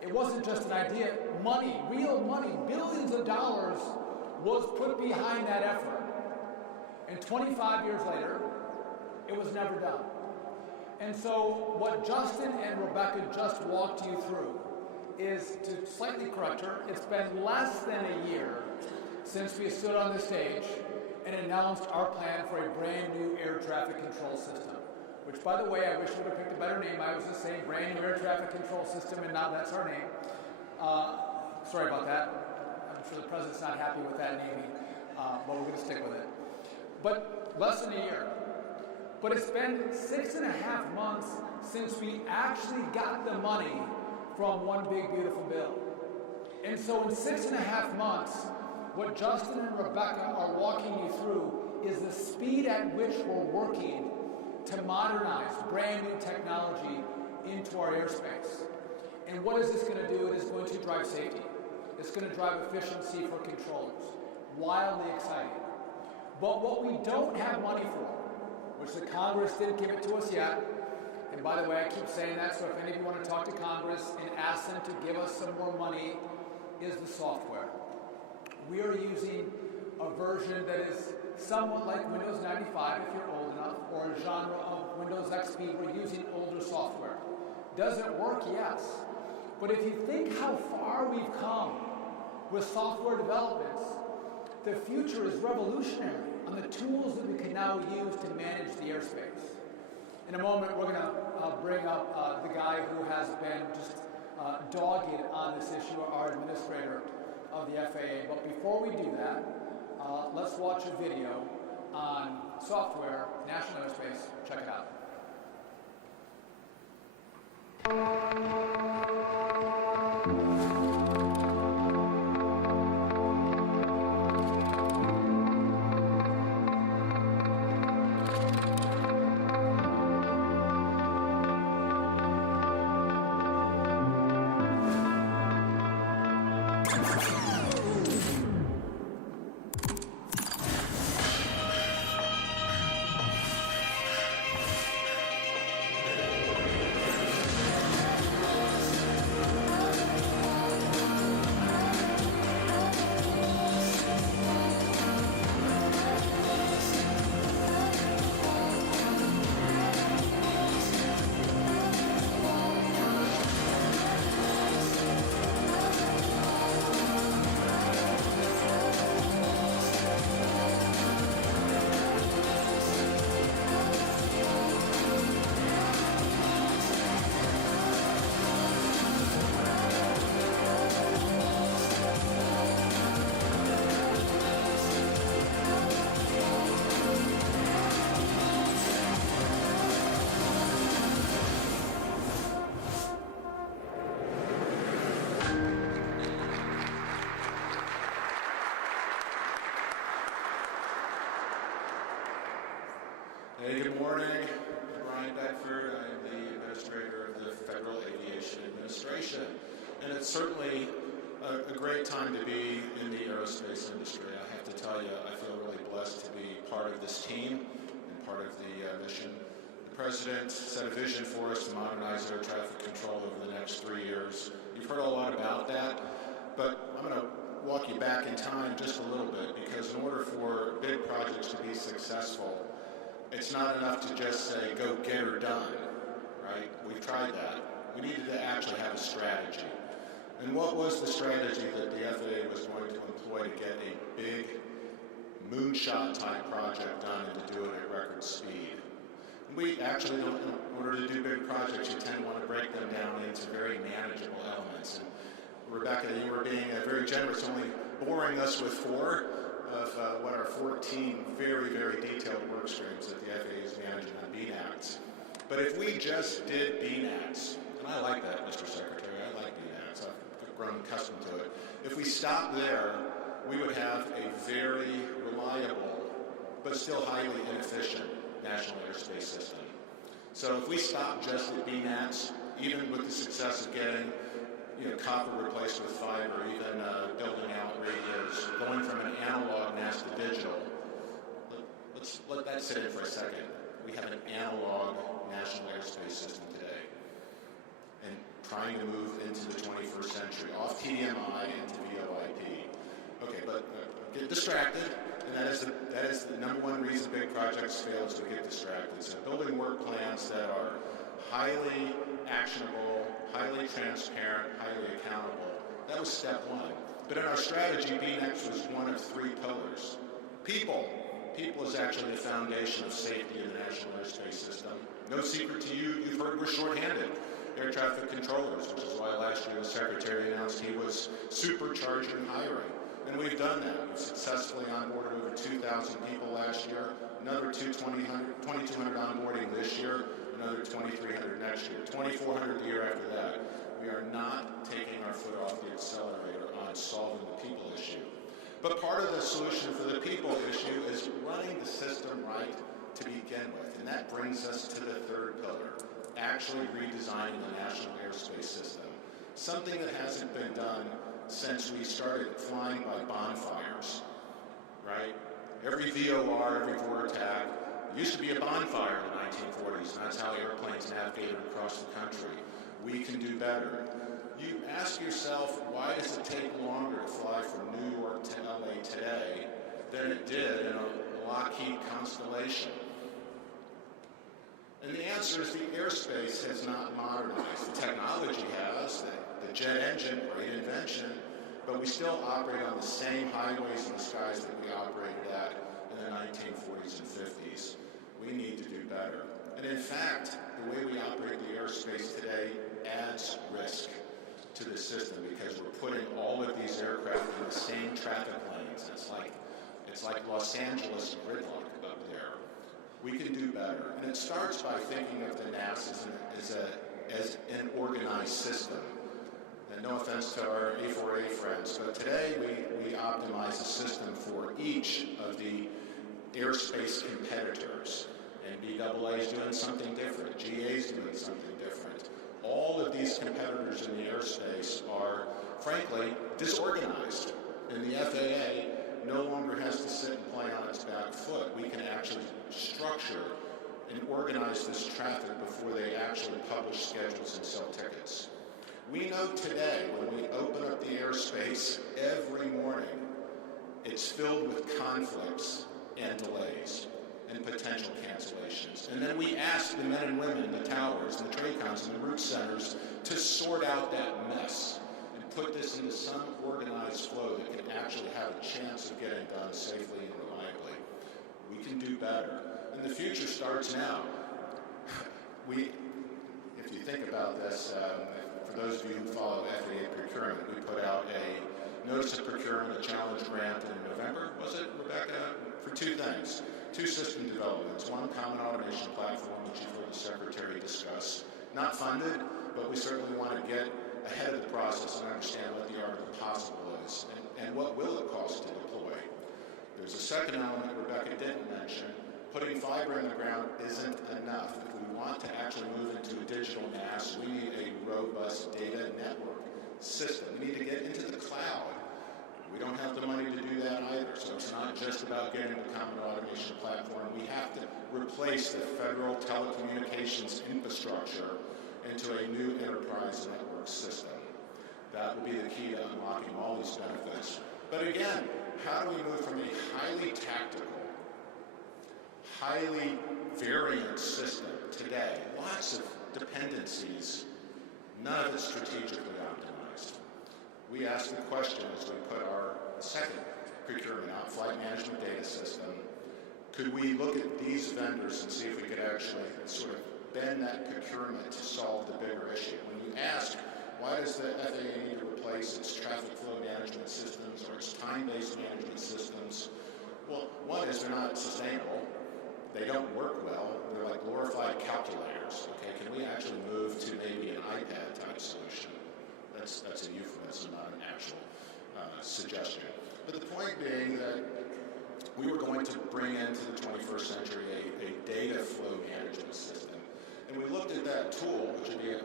it wasn't just an idea. Money, real money, billions of dollars was put behind that effort. And 25 years later, it was never done. And so what Justin and Rebecca just walked you through is, to slightly correct her, it's been less than a year since we stood on the stage and announced our plan for a brand new air traffic control system. Which, by the way, I wish we would have picked a better name. I was just saying brand new air traffic control system, and now that's our name. Sorry about that. I'm sure the president's not happy with that naming, but we're going to stick with it. But less than a year. But it's been 6.5 months since we actually got the money from One Big Beautiful Bill. And so in 6.5 months, what Justin and Rebecca are walking you through is the speed at which we're working to modernize brand new technology into our airspace. And what is this going to do? It is going to drive safety. It's going to drive efficiency for controllers. Wildly exciting. But what we don't have money for, which the Congress didn't give it to us yet, and by the way, I keep saying that, so if any of you want to talk to Congress and ask them to give us some more money, is the software. We are using a version that is somewhat like Windows 95 if you're old enough, or a genre of Windows XP. We're using older software. Does it work? Yes. But if you think how far we've come with software developments, the future is revolutionary on the tools that we can now use to manage the airspace. In a moment, we're going to bring up the guy who has been just dogged on this issue, our administrator of the FAA. But before we do that, let's watch a video on software, national airspace. Check it out. Hey, good morning. I'm Brian Bedford. I am the administrator of the Federal Aviation Administration. And it's certainly a great time to be in the aerospace industry. I have to tell you, I feel really blessed to be part of this team and part of the mission. The President set a vision for us to modernize air traffic control over the next 3 years. You've heard a lot about that, but I'm going to walk you back in time just a little bit, because in order for big projects to be successful, it's not enough to just say, go get her done, right? We've tried that. We needed to actually have a strategy. And what was the strategy that the FAA was going to employ to get a big moonshot type project done and to do it at record speed? And we actually don't, in order to do big projects, you tend to want to break them down into very manageable elements. And Rebecca, you were being very generous, only boring us with 4 of what are 14 very, very detailed work streams that the FAA is managing on BNACs. But if we just did BNACs, and I like that, Mr. Secretary, I like BNACs, I've grown accustomed to it. If we stopped there, we would have a very reliable, but still highly inefficient national airspace system. So if we stop just at BNACs, even with the success of getting copper replaced with fiber, even building out radios, going from an analog NAS to digital, let's let that sit in for a second. We have an analog national airspace system today, and trying to move into the 21st century, off TDMI into VoIP. Okay, but get distracted, and that is the number one reason big projects fail, is we get distracted. So building work plans that are highly actionable, highly transparent, highly accountable, that was step 1. But in our strategy, BNEX was one of 3 pillars. People. People is actually the foundation of safety in the national airspace system. No secret to you, you've heard we're shorthanded. Air traffic controllers, which is why last year the Secretary announced he was supercharging hiring. And we've done that. We've successfully onboarded over 2,000 people last year, another 2,200 onboarding this year, another 2,300 next year, 2,400 the year after that. We are not taking our foot off the accelerator on solving the people issue. But part of the solution for the people issue is running the system right to begin with. And that brings us to the 3rd pillar, actually redesigning the national airspace system. Something that hasn't been done since we started flying by bonfires, right? Every VOR, every VORTAC used to be a bonfire in the 1940s, and that's how airplanes navigated across the country. We can do better. You ask yourself, why does it take longer to fly from New York to LA today than it did in a Lockheed Constellation? And the answer is the airspace has not modernized. The technology has, the jet engine, great invention, but we still operate on the same highways and skies that we operated at in the 1940s and 50s. We need to do better. And in fact, the way we operate the airspace today adds risk to the system, because we're putting all of these aircraft in the same traffic lanes. It's like Los Angeles gridlock up there. We can do better. And it starts by thinking of the NAS as an organized system. And no offense to our A4A friends, but today we optimize a system for each of the airspace competitors. And BAA is doing something different. GA is doing something different. All of these competitors in the airspace are, frankly, disorganized. And the FAA no longer has to sit and play on its back foot. We can actually structure and organize this traffic before they actually publish schedules and sell tickets. We know today, when we open up the airspace every morning, it's filled with conflicts and delays and potential cancellations. And then we ask the men and women in the towers and the TRACONs and the route centers to sort out that mess and put this into some organized flow that can actually have a chance of getting done safely and reliably. We can do better. And the future starts now. If you think about this, for those of you who follow FAA procurement, we put out a notice of procurement, a challenge grant in November, was it, Rebecca? For 2 things. 2 system developments. 1, common automation platform, which you've heard the Secretary discuss. Not funded, but we certainly want to get ahead of the process and understand what the art of the possible is, and what will it cost to deploy. There's a second element Rebecca didn't mention. Putting fiber in the ground isn't enough. If we want to actually move into a digital NAS, we need a robust data network system. We need to get into the cloud. We don't have the money to do that either, so it's not just about getting the common automation platform. We have to replace the federal telecommunications infrastructure into a new enterprise network system. That will be the key to unlocking all these benefits. But again, how do we move from a highly tactical, highly variant system today, lots of dependencies, none of it strategically optimized? We asked the question as we put our second procurement out, flight management data system, could we look at these vendors and see if we could actually sort of bend that procurement to solve the bigger issue? When you ask, why does the FAA need to replace replace its traffic flow management systems or its time-based management systems. Well, one is they're not sustainable. They don't work well. They're like glorified calculators. Okay, can we actually move to maybe an iPad type solution? That's a euphemism, not an actual suggestion. But the point being that we were going to bring into the 21st century a data flow management system. And we looked at that tool, which would be an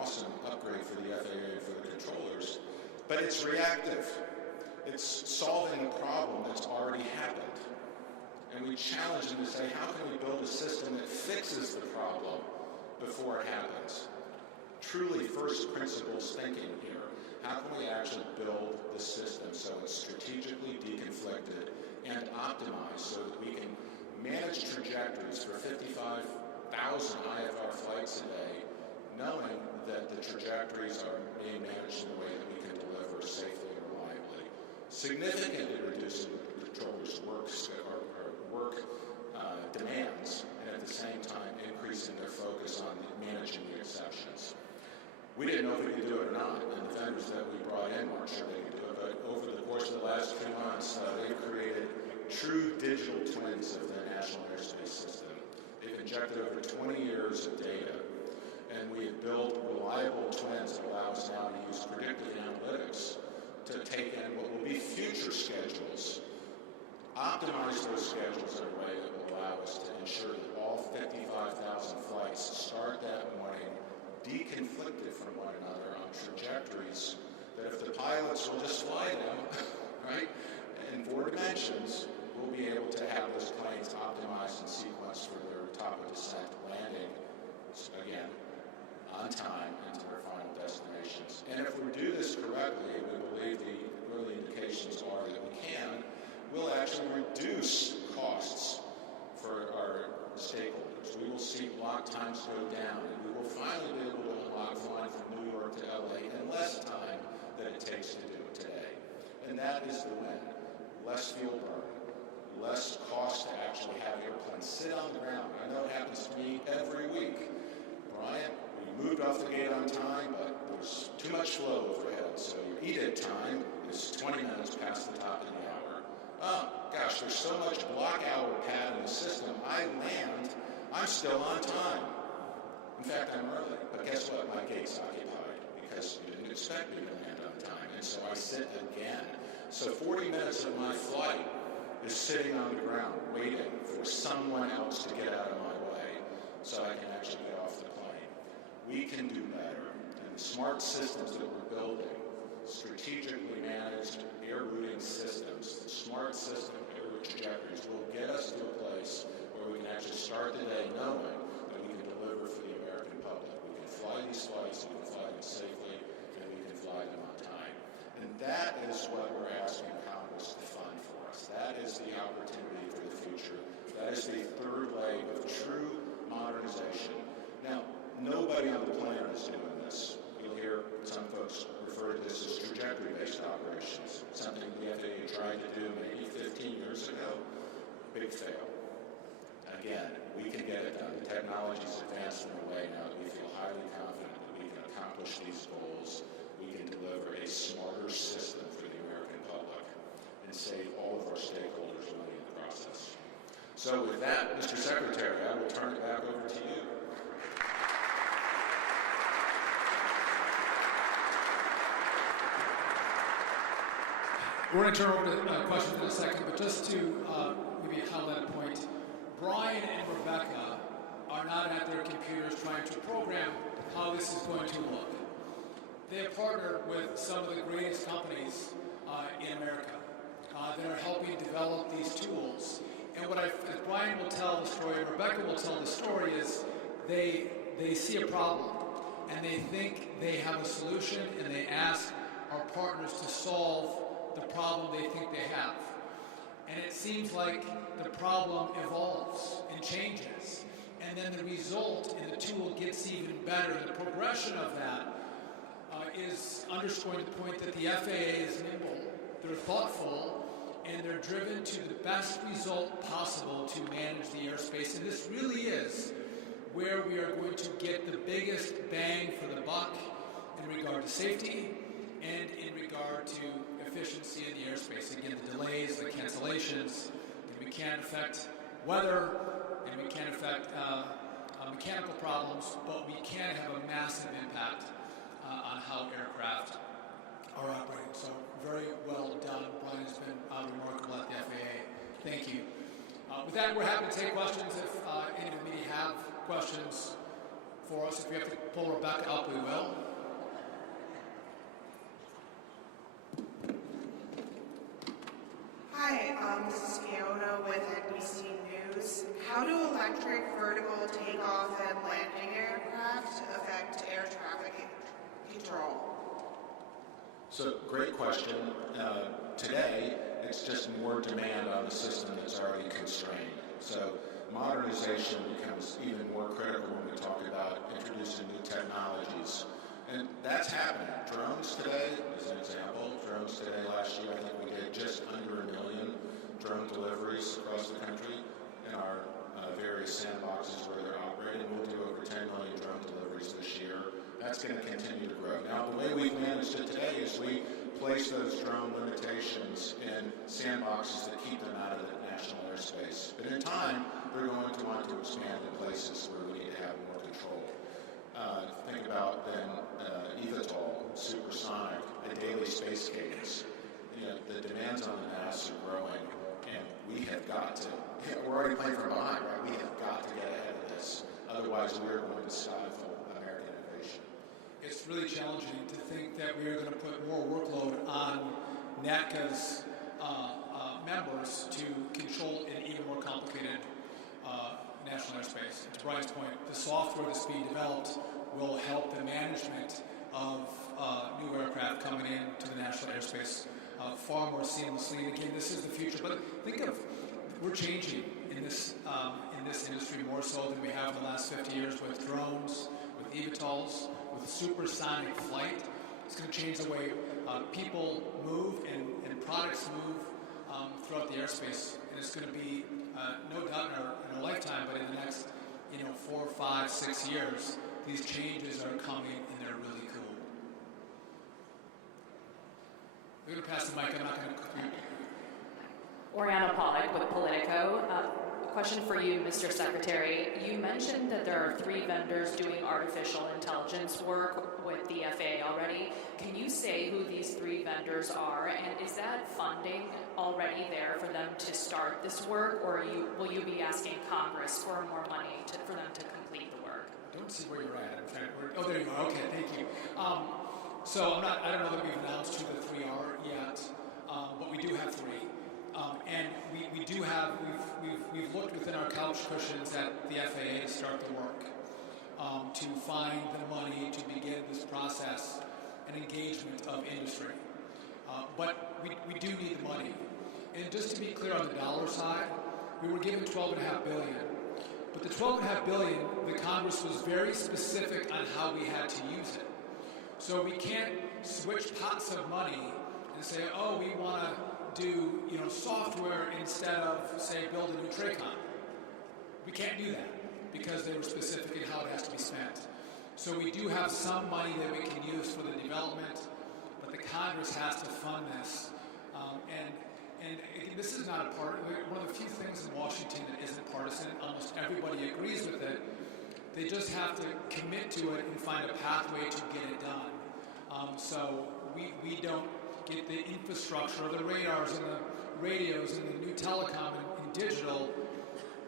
awesome upgrade for the FAA and for the controllers, but it's reactive. It's solving a problem that's already happened. And we challenge them to say, how can we build a system that fixes the problem before it happens? Truly first principles thinking here. How can we actually build the system so it's strategically deconflicted and optimized so that we can manage trajectories for 55,000 IFR flights a day, knowing that the trajectories are being managed in a way that we can deliver safely and reliably, significantly reducing the controllers' work demands, and at the same time increasing their focus on managing the exceptions. We didn't know if we could do it or not, and the vendors that we brought in weren't sure they could do it, but over the course of the last few months, they've created true digital twins of the National Airspace System. They've injected over 20 years of data, and we have built reliable twins that allow us now to use predictive analytics to take in what will be future schedules, optimize those schedules in a way that will allow us to ensure that all 55,000 flights start that morning deconflicted from one another on trajectories that if the pilots will just fly them, right, in 4 dimensions, we'll be able to have those planes optimized and sequenced for their top of descent landing, again, on time into their final destinations. And if we do this correctly, and we believe the early indications are that we can, we'll actually reduce costs for our stakeholders. We will see block times go down, and we will finally be able to unlock flying from New York to LA in less time than it takes to do it today. And that is the win. Less fuel burn, less cost to actually have airplanes sit on the ground. I know it happens to me every week. Brian, we moved off the gate on time, but there's too much flow overhead, so your EDIT time is 20 minutes past the top of the hour. Oh, gosh, there's so much block hour pad in the system. I land, I'm still on time. In fact, I'm early, but guess what? My gate's occupied because you didn't expect me to land on time, and so I sit again. So 40 minutes of my flight is sitting on the ground waiting for someone else to get out of my way so I can actually get off the plane. We can do better, and the smart systems that we're building, strategically managed air routing systems, smart system air route trajectories will get us to a place where we can actually start the day knowing that we can deliver for the American public. We can fly these flights, we can fly them safely, and we can fly them on time. And that is what we're asking Congress to fund for us. That is the opportunity for the future. That is the third leg of true modernization. Now, nobody on the planet is doing this. You'll hear some folks refer to this as trajectory-based operations, something the FAA tried to do maybe 15 years ago. Big fail. Again, we can get it done. The technology's advanced in a way now that we feel highly confident that we can accomplish these goals. We can deliver a smarter system for the American public and save all of our stakeholders money in the process. So with that, Mr. Secretary, I will turn it back over to you. We're going to turn over to questions in a second, but just to maybe highlight a point, Brian and Rebecca are not at their computers trying to program how this is going to look. They have partnered with some of the greatest companies in America that are helping develop these tools. And what as Brian will tell the story, Rebecca will tell the story, is they see a problem and they think they have a solution, and they ask our partners to solve the problem they think they have. And it seems like the problem evolves and changes, and then the result in the tool gets even better. The progression of that is underscoring the point that the FAA is nimble, they're thoughtful, and they're driven to the best result possible to manage the airspace. And this really is where we are going to get the biggest bang for the buck in regard to safety and in regard to efficiency in the airspace. Again, the delays, the cancellations, we can't affect weather, and we can't affect mechanical problems, but we can have a massive impact on how aircraft are operating. So very well done. Brian has been remarkable at the FAA. Thank you. With that, we're happy to take questions. If any of the media have questions for us, if we have to pull Rebecca up, we will. Hi, this is Fiona with NBC News. How do electric vertical takeoff and landing aircraft affect air traffic control? So, great question. Today, it's just more demand on the system that's already constrained. So, modernization becomes even more critical when we talk about introducing new technologies. And that's happening. Drones today, as an example, drones today last year, I think we did just under 1 million drone deliveries across the country in our various sandboxes where they're operating. We'll do over 10 million drone deliveries this year. That's going to continue to grow. Now, the way we've managed it today is we place those drone limitations in sandboxes that keep them out of the national airspace. But in time, we're going to want to expand in places where we need to have more control. Think about then eVTOL, supersonic, the daily space cadence. You know, the demands on the NAS are growing, and we have got to, we're already playing from behind, right? We have got to get ahead of this. Otherwise, we're going to stifle American innovation. It's really challenging to think that we are going to put more workload on NATCA's members to control an even more complicated national airspace. To Brian's point, the software that's being developed will help the management of new aircraft coming into the national airspace far more seamlessly. And again, this is the future. But think of, we're changing in this industry more so than we have in the last 50 years with drones, with eVTOLs, with supersonic flight. It's going to change the way people move and products move throughout the airspace. And it's going to be, no doubt in our lifetime, but in the next 4, 5, 6 years, these changes are coming and they're really cool. We're going to pass the mic. I'm not going to... Oriana Pollock with Politico. A question for you, Mr. Secretary. You mentioned that there are 3 vendors doing artificial intelligence work with the FAA already. Can you say who these 3 vendors are? And is that funding already there for them to start this work, or will you be asking Congress for more money for them to complete the work? I don't see where you're at. Oh, there you are. Okay, thank you. So I don't know that we've announced who the 3 are yet, but we do have 3. And we do have, we've looked within our couch cushions at the FAA to start the work, to find the money to begin this process and engagement of industry. But we do need the money. And just to be clear on the dollar side, we were given $12.5 billion. But the $12.5 billion, the Congress was very specific on how we had to use it. So we can't switch pots of money and say, oh, we want to do software instead of, say, build a new TRACON. We can't do that because they were specific in how it has to be spent. So we do have some money that we can use for the development, but the Congress has to fund this. And this is not one of the few things in Washington that isn't partisan. Almost everybody agrees with it. They just have to commit to it and find a pathway to get it done. So we don't get the infrastructure, the radars and the radios and the new telecom and digital,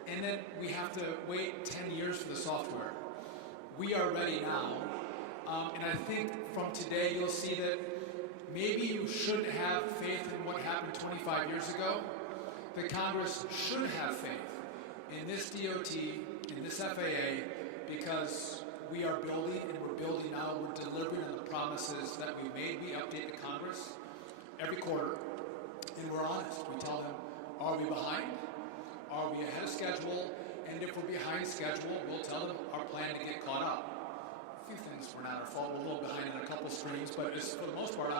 and then we have to wait 10 years for the software. We are ready now, and I think from today you'll see that maybe you shouldn't have faith in what happened 25 years ago. The Congress should have faith in this DOT, in this FAA, because we are building, and we're building now. We're delivering on the promises that we made. We update the Congress every quarter, and we're honest. We tell them, are we behind? Are we ahead of schedule? And if we're behind schedule, we'll tell them our plan to get caught up. A few things were not our fault. We're a little behind in a couple streams, but it's, for the most part,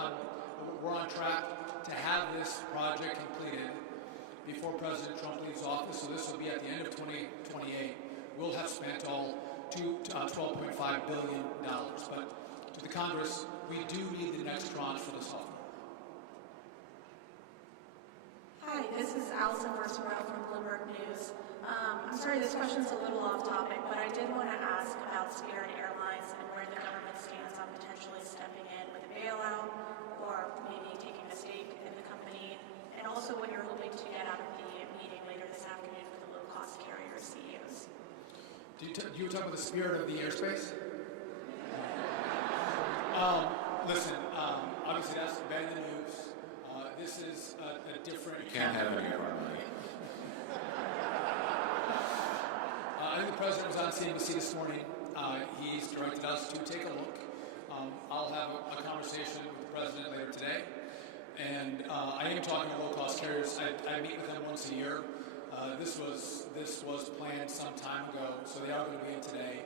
we're on track to have this project completed before President Trump leaves office. So this will be at the end of 2028. We'll have spent all $12.5 billion. But to the Congress, we do need the next tranche for the software. Hi, this is Allison Versarel from Bloomberg News. I'm sorry, this question's a little off topic, but I did want to ask about Spirit Airlines and where the government stands on potentially stepping in with a bailout or maybe taking a stake in the company, and also what you're hoping to get out of the meeting later this afternoon with the low-cost carrier CEOs. You were talking about the spirit of the airspace? Listen, obviously that's been in the news. This is a different... You can't have any of our money. I think the president was on CNBC this morning. He's directed us to take a look. I'll have a conversation with the president later today. And I am talking to low-cost carriers. I meet with them once a year. This was planned some time ago, so they are going to be in today.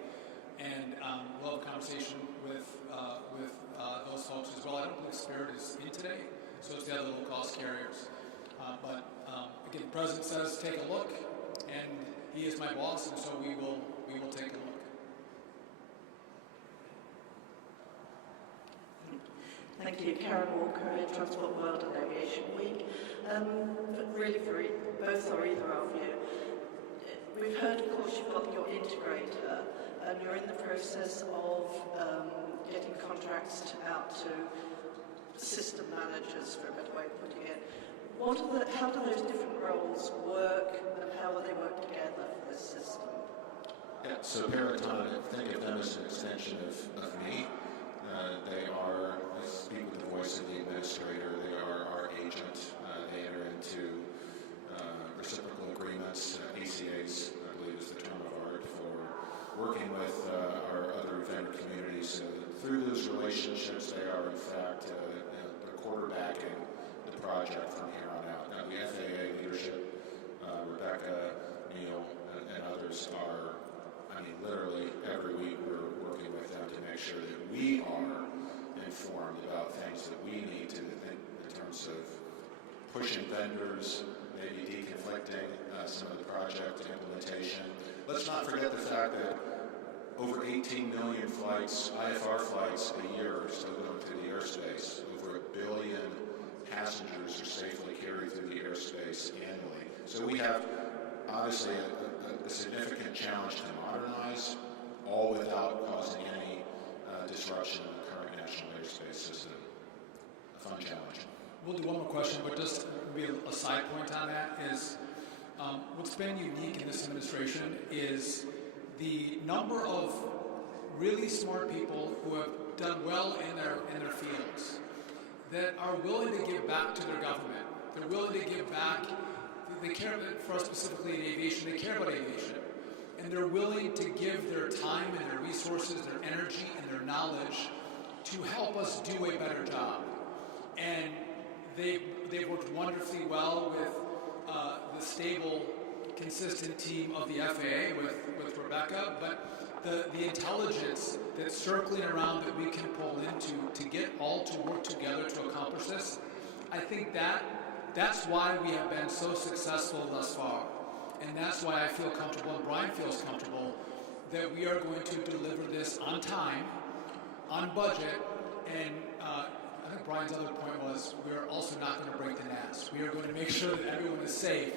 And we'll have a conversation with those folks as well. I don't believe Spirit is in today, so it's the other low-cost carriers. But again, the president says take a look, and he is my boss, and so we will take a look. Thank you, Karen Walker, Transport World and Aviation Week. Really for both or either of you, we've heard, of course, you've got your integrator, and you're in the process of getting contracts out to system managers, for a better way of putting it. How do those different roles work, and how will they work together for this system? Yeah, so Paraton, think of them as an extension of me. They are, I speak with the voice of the administrator, they are our agent. They enter into reciprocal agreements, ACAs, I believe is the term of art, for working with our other vendor communities. So through those relationships, they are in fact quarterbacking the project from here on out. Now the FAA leadership, Rebecca, Neil, and others are, I mean, literally every week we're working with them to make sure that we are informed about things that we need to think in terms of pushing vendors, maybe deconflicting some of the project implementation. Let's not forget the fact that over 18 million flights, IFR flights a year are still going through the airspace. Over 1 billion passengers are safely carried through the airspace annually. So we have obviously a significant challenge to modernize, all without causing any disruption in the current national airspace system. A fun challenge. We'll do one more question, but just be a side point on that is what's been unique in this administration is the number of really smart people who have done well in their fields that are willing to give back to their government. They're willing to give back. They care about, for us specifically in aviation, they care about aviation. And they're willing to give their time and their resources, their energy and their knowledge to help us do a better job. And they've worked wonderfully well with the stable, consistent team of the FAA with Rebecca, but the intelligence that's circling around that we can pull into to get all to work together to accomplish this, I think that's why we have been so successful thus far. And that's why I feel comfortable, and Brian feels comfortable, that we are going to deliver this on time, on budget, and I think Brian's other point was we are also not going to break the NAS. We are going to make sure that everyone is safe,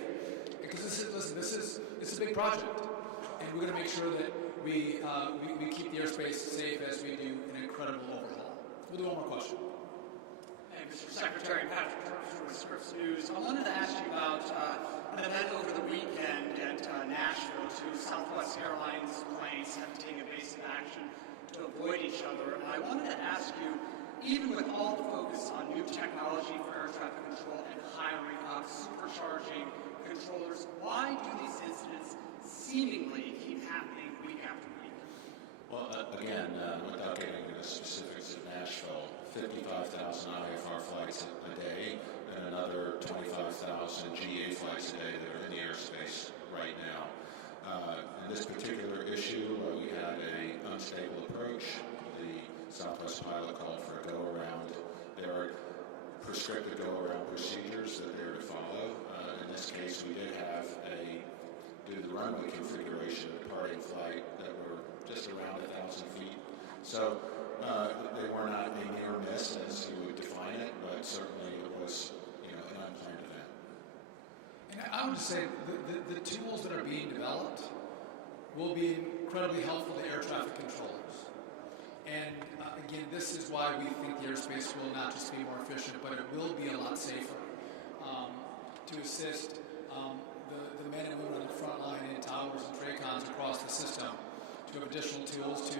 because this is a big project, and we're going to make sure that we keep the airspace safe as we do an incredible overhaul. We'll do one more question. Hey, Mr. Secretary, Patrick Turner with Scripps News. I wanted to ask you about an event over the weekend at Nashville. Two Southwest Airlines planes have to take evasive action to avoid each other. And I wanted to ask you, even with all the focus on new technology for air traffic control and hiring up, supercharging controllers, why do these incidents seemingly keep happening week after week? Well, again, without getting into the specifics of Nashville, 55,000 IFR flights a day and another 25,000 GA flights a day that are in the airspace right now. In this particular issue, we had an unstable approach. The Southwest pilot called for a go-around. There are prescriptive go-around procedures that they're to follow. In this case, we did have due to the runway configuration, a departing flight that were just around 1,000 feet. So They were not a near miss as you would define it, but certainly it was, an unplanned event. And I would just say the tools that are being developed will be incredibly helpful to air traffic controllers. And again, this is why we think the airspace will not just be more efficient, but it will be a lot safer to assist the men and women on the front line in towers and TRACONs across the system to have additional tools to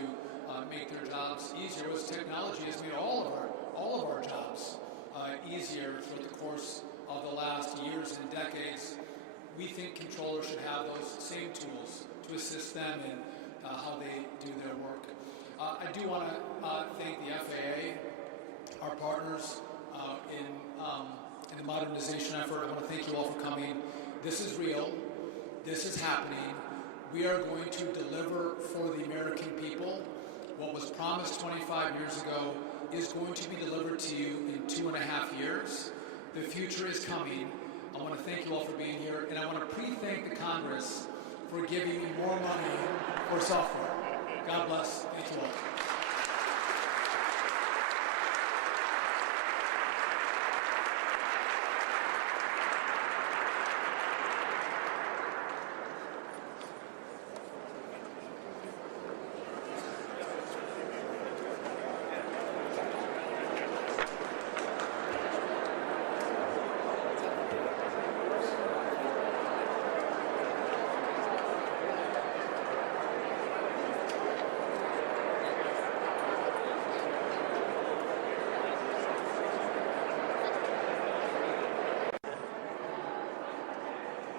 make their jobs easier. As technology has made all of our jobs easier throughout the course of the last years and decades, we think controllers should have those same tools to assist them in how they do their work. I do want to thank the FAA, our partners in the modernization effort. I want to thank you all for coming. This is real. This is happening. We are going to deliver for the American people. What was promised 25 years ago is going to be delivered to you in 2.5 years. The future is coming. I want to thank you all for being here, and I want to pre-thank the Congress for giving me more money for software. God bless. Thank you all.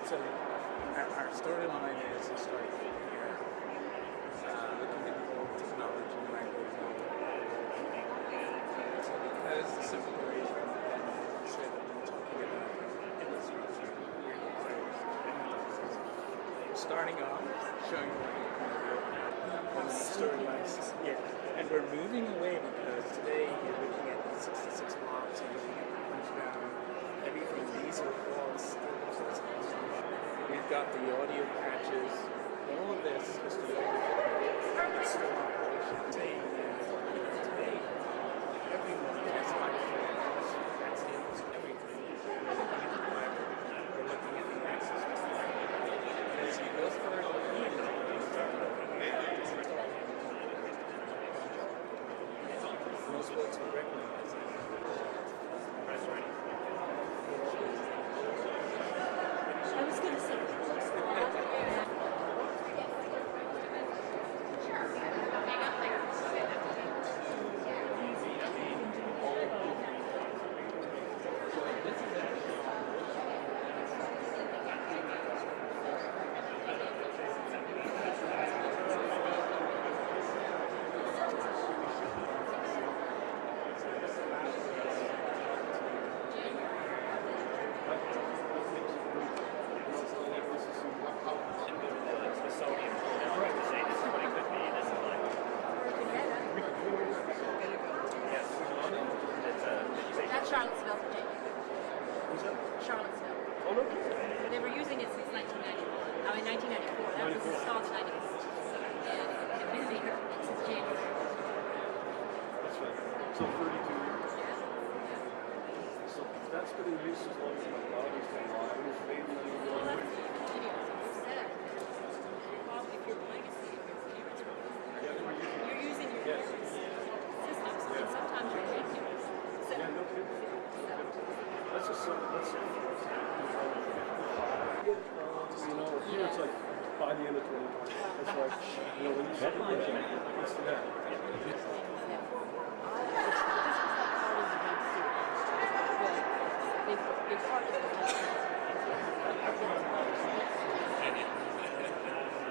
So our storyline is to start here, looking at the old technology language. So because the civil aviation said that we're talking about infrastructure, starting off, showing you the storylines. Yeah, and we're moving away because today you're looking at the 66 blocks, you're looking at the punch down, everything. These are all still. We've got the audio patches. All of this is the audio. It's still operation. Today, everyone has iPhones, that's everything. We're looking at the library. We're looking at the access point. As you go further in, you start looking at most folks will recognize that. That's right. I was going to say, Charlottesville, Virginia. Charlottesville. Oh, no. They were using it since 1994. That was installed in 1994. And they've been there since January. That's right. So 32 years. So that's been in use as long as my daughter's been alive. It was made in Well, that's continuous. It's set. Well, if your legacy of your parents were you're using your parents' systems, and sometimes you're making it. So, that's just something that's here it's like by the end of 2020. It's like, when you start it's that.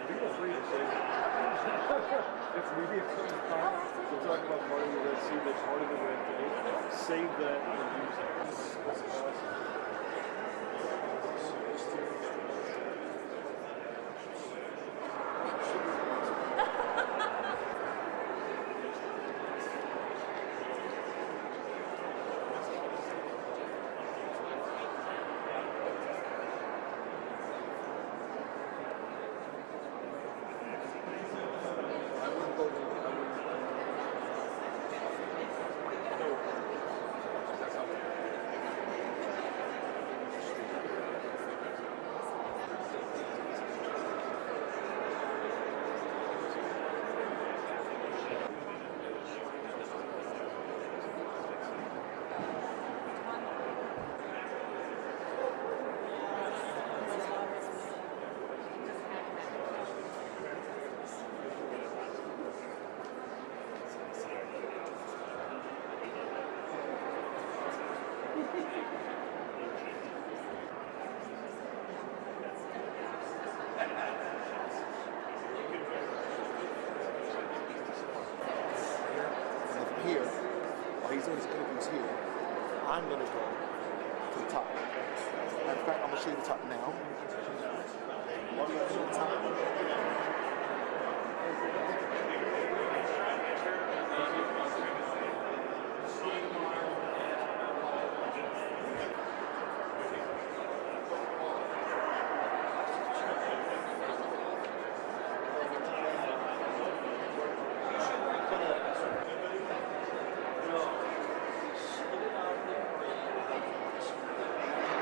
Feel free to say that. If maybe it comes time to talk about part of the Red Sea, that's part of the Red Day, save that and use it. That's awesome. I'm going to go to the top. In fact, I'm going to show you the top now. One at a time.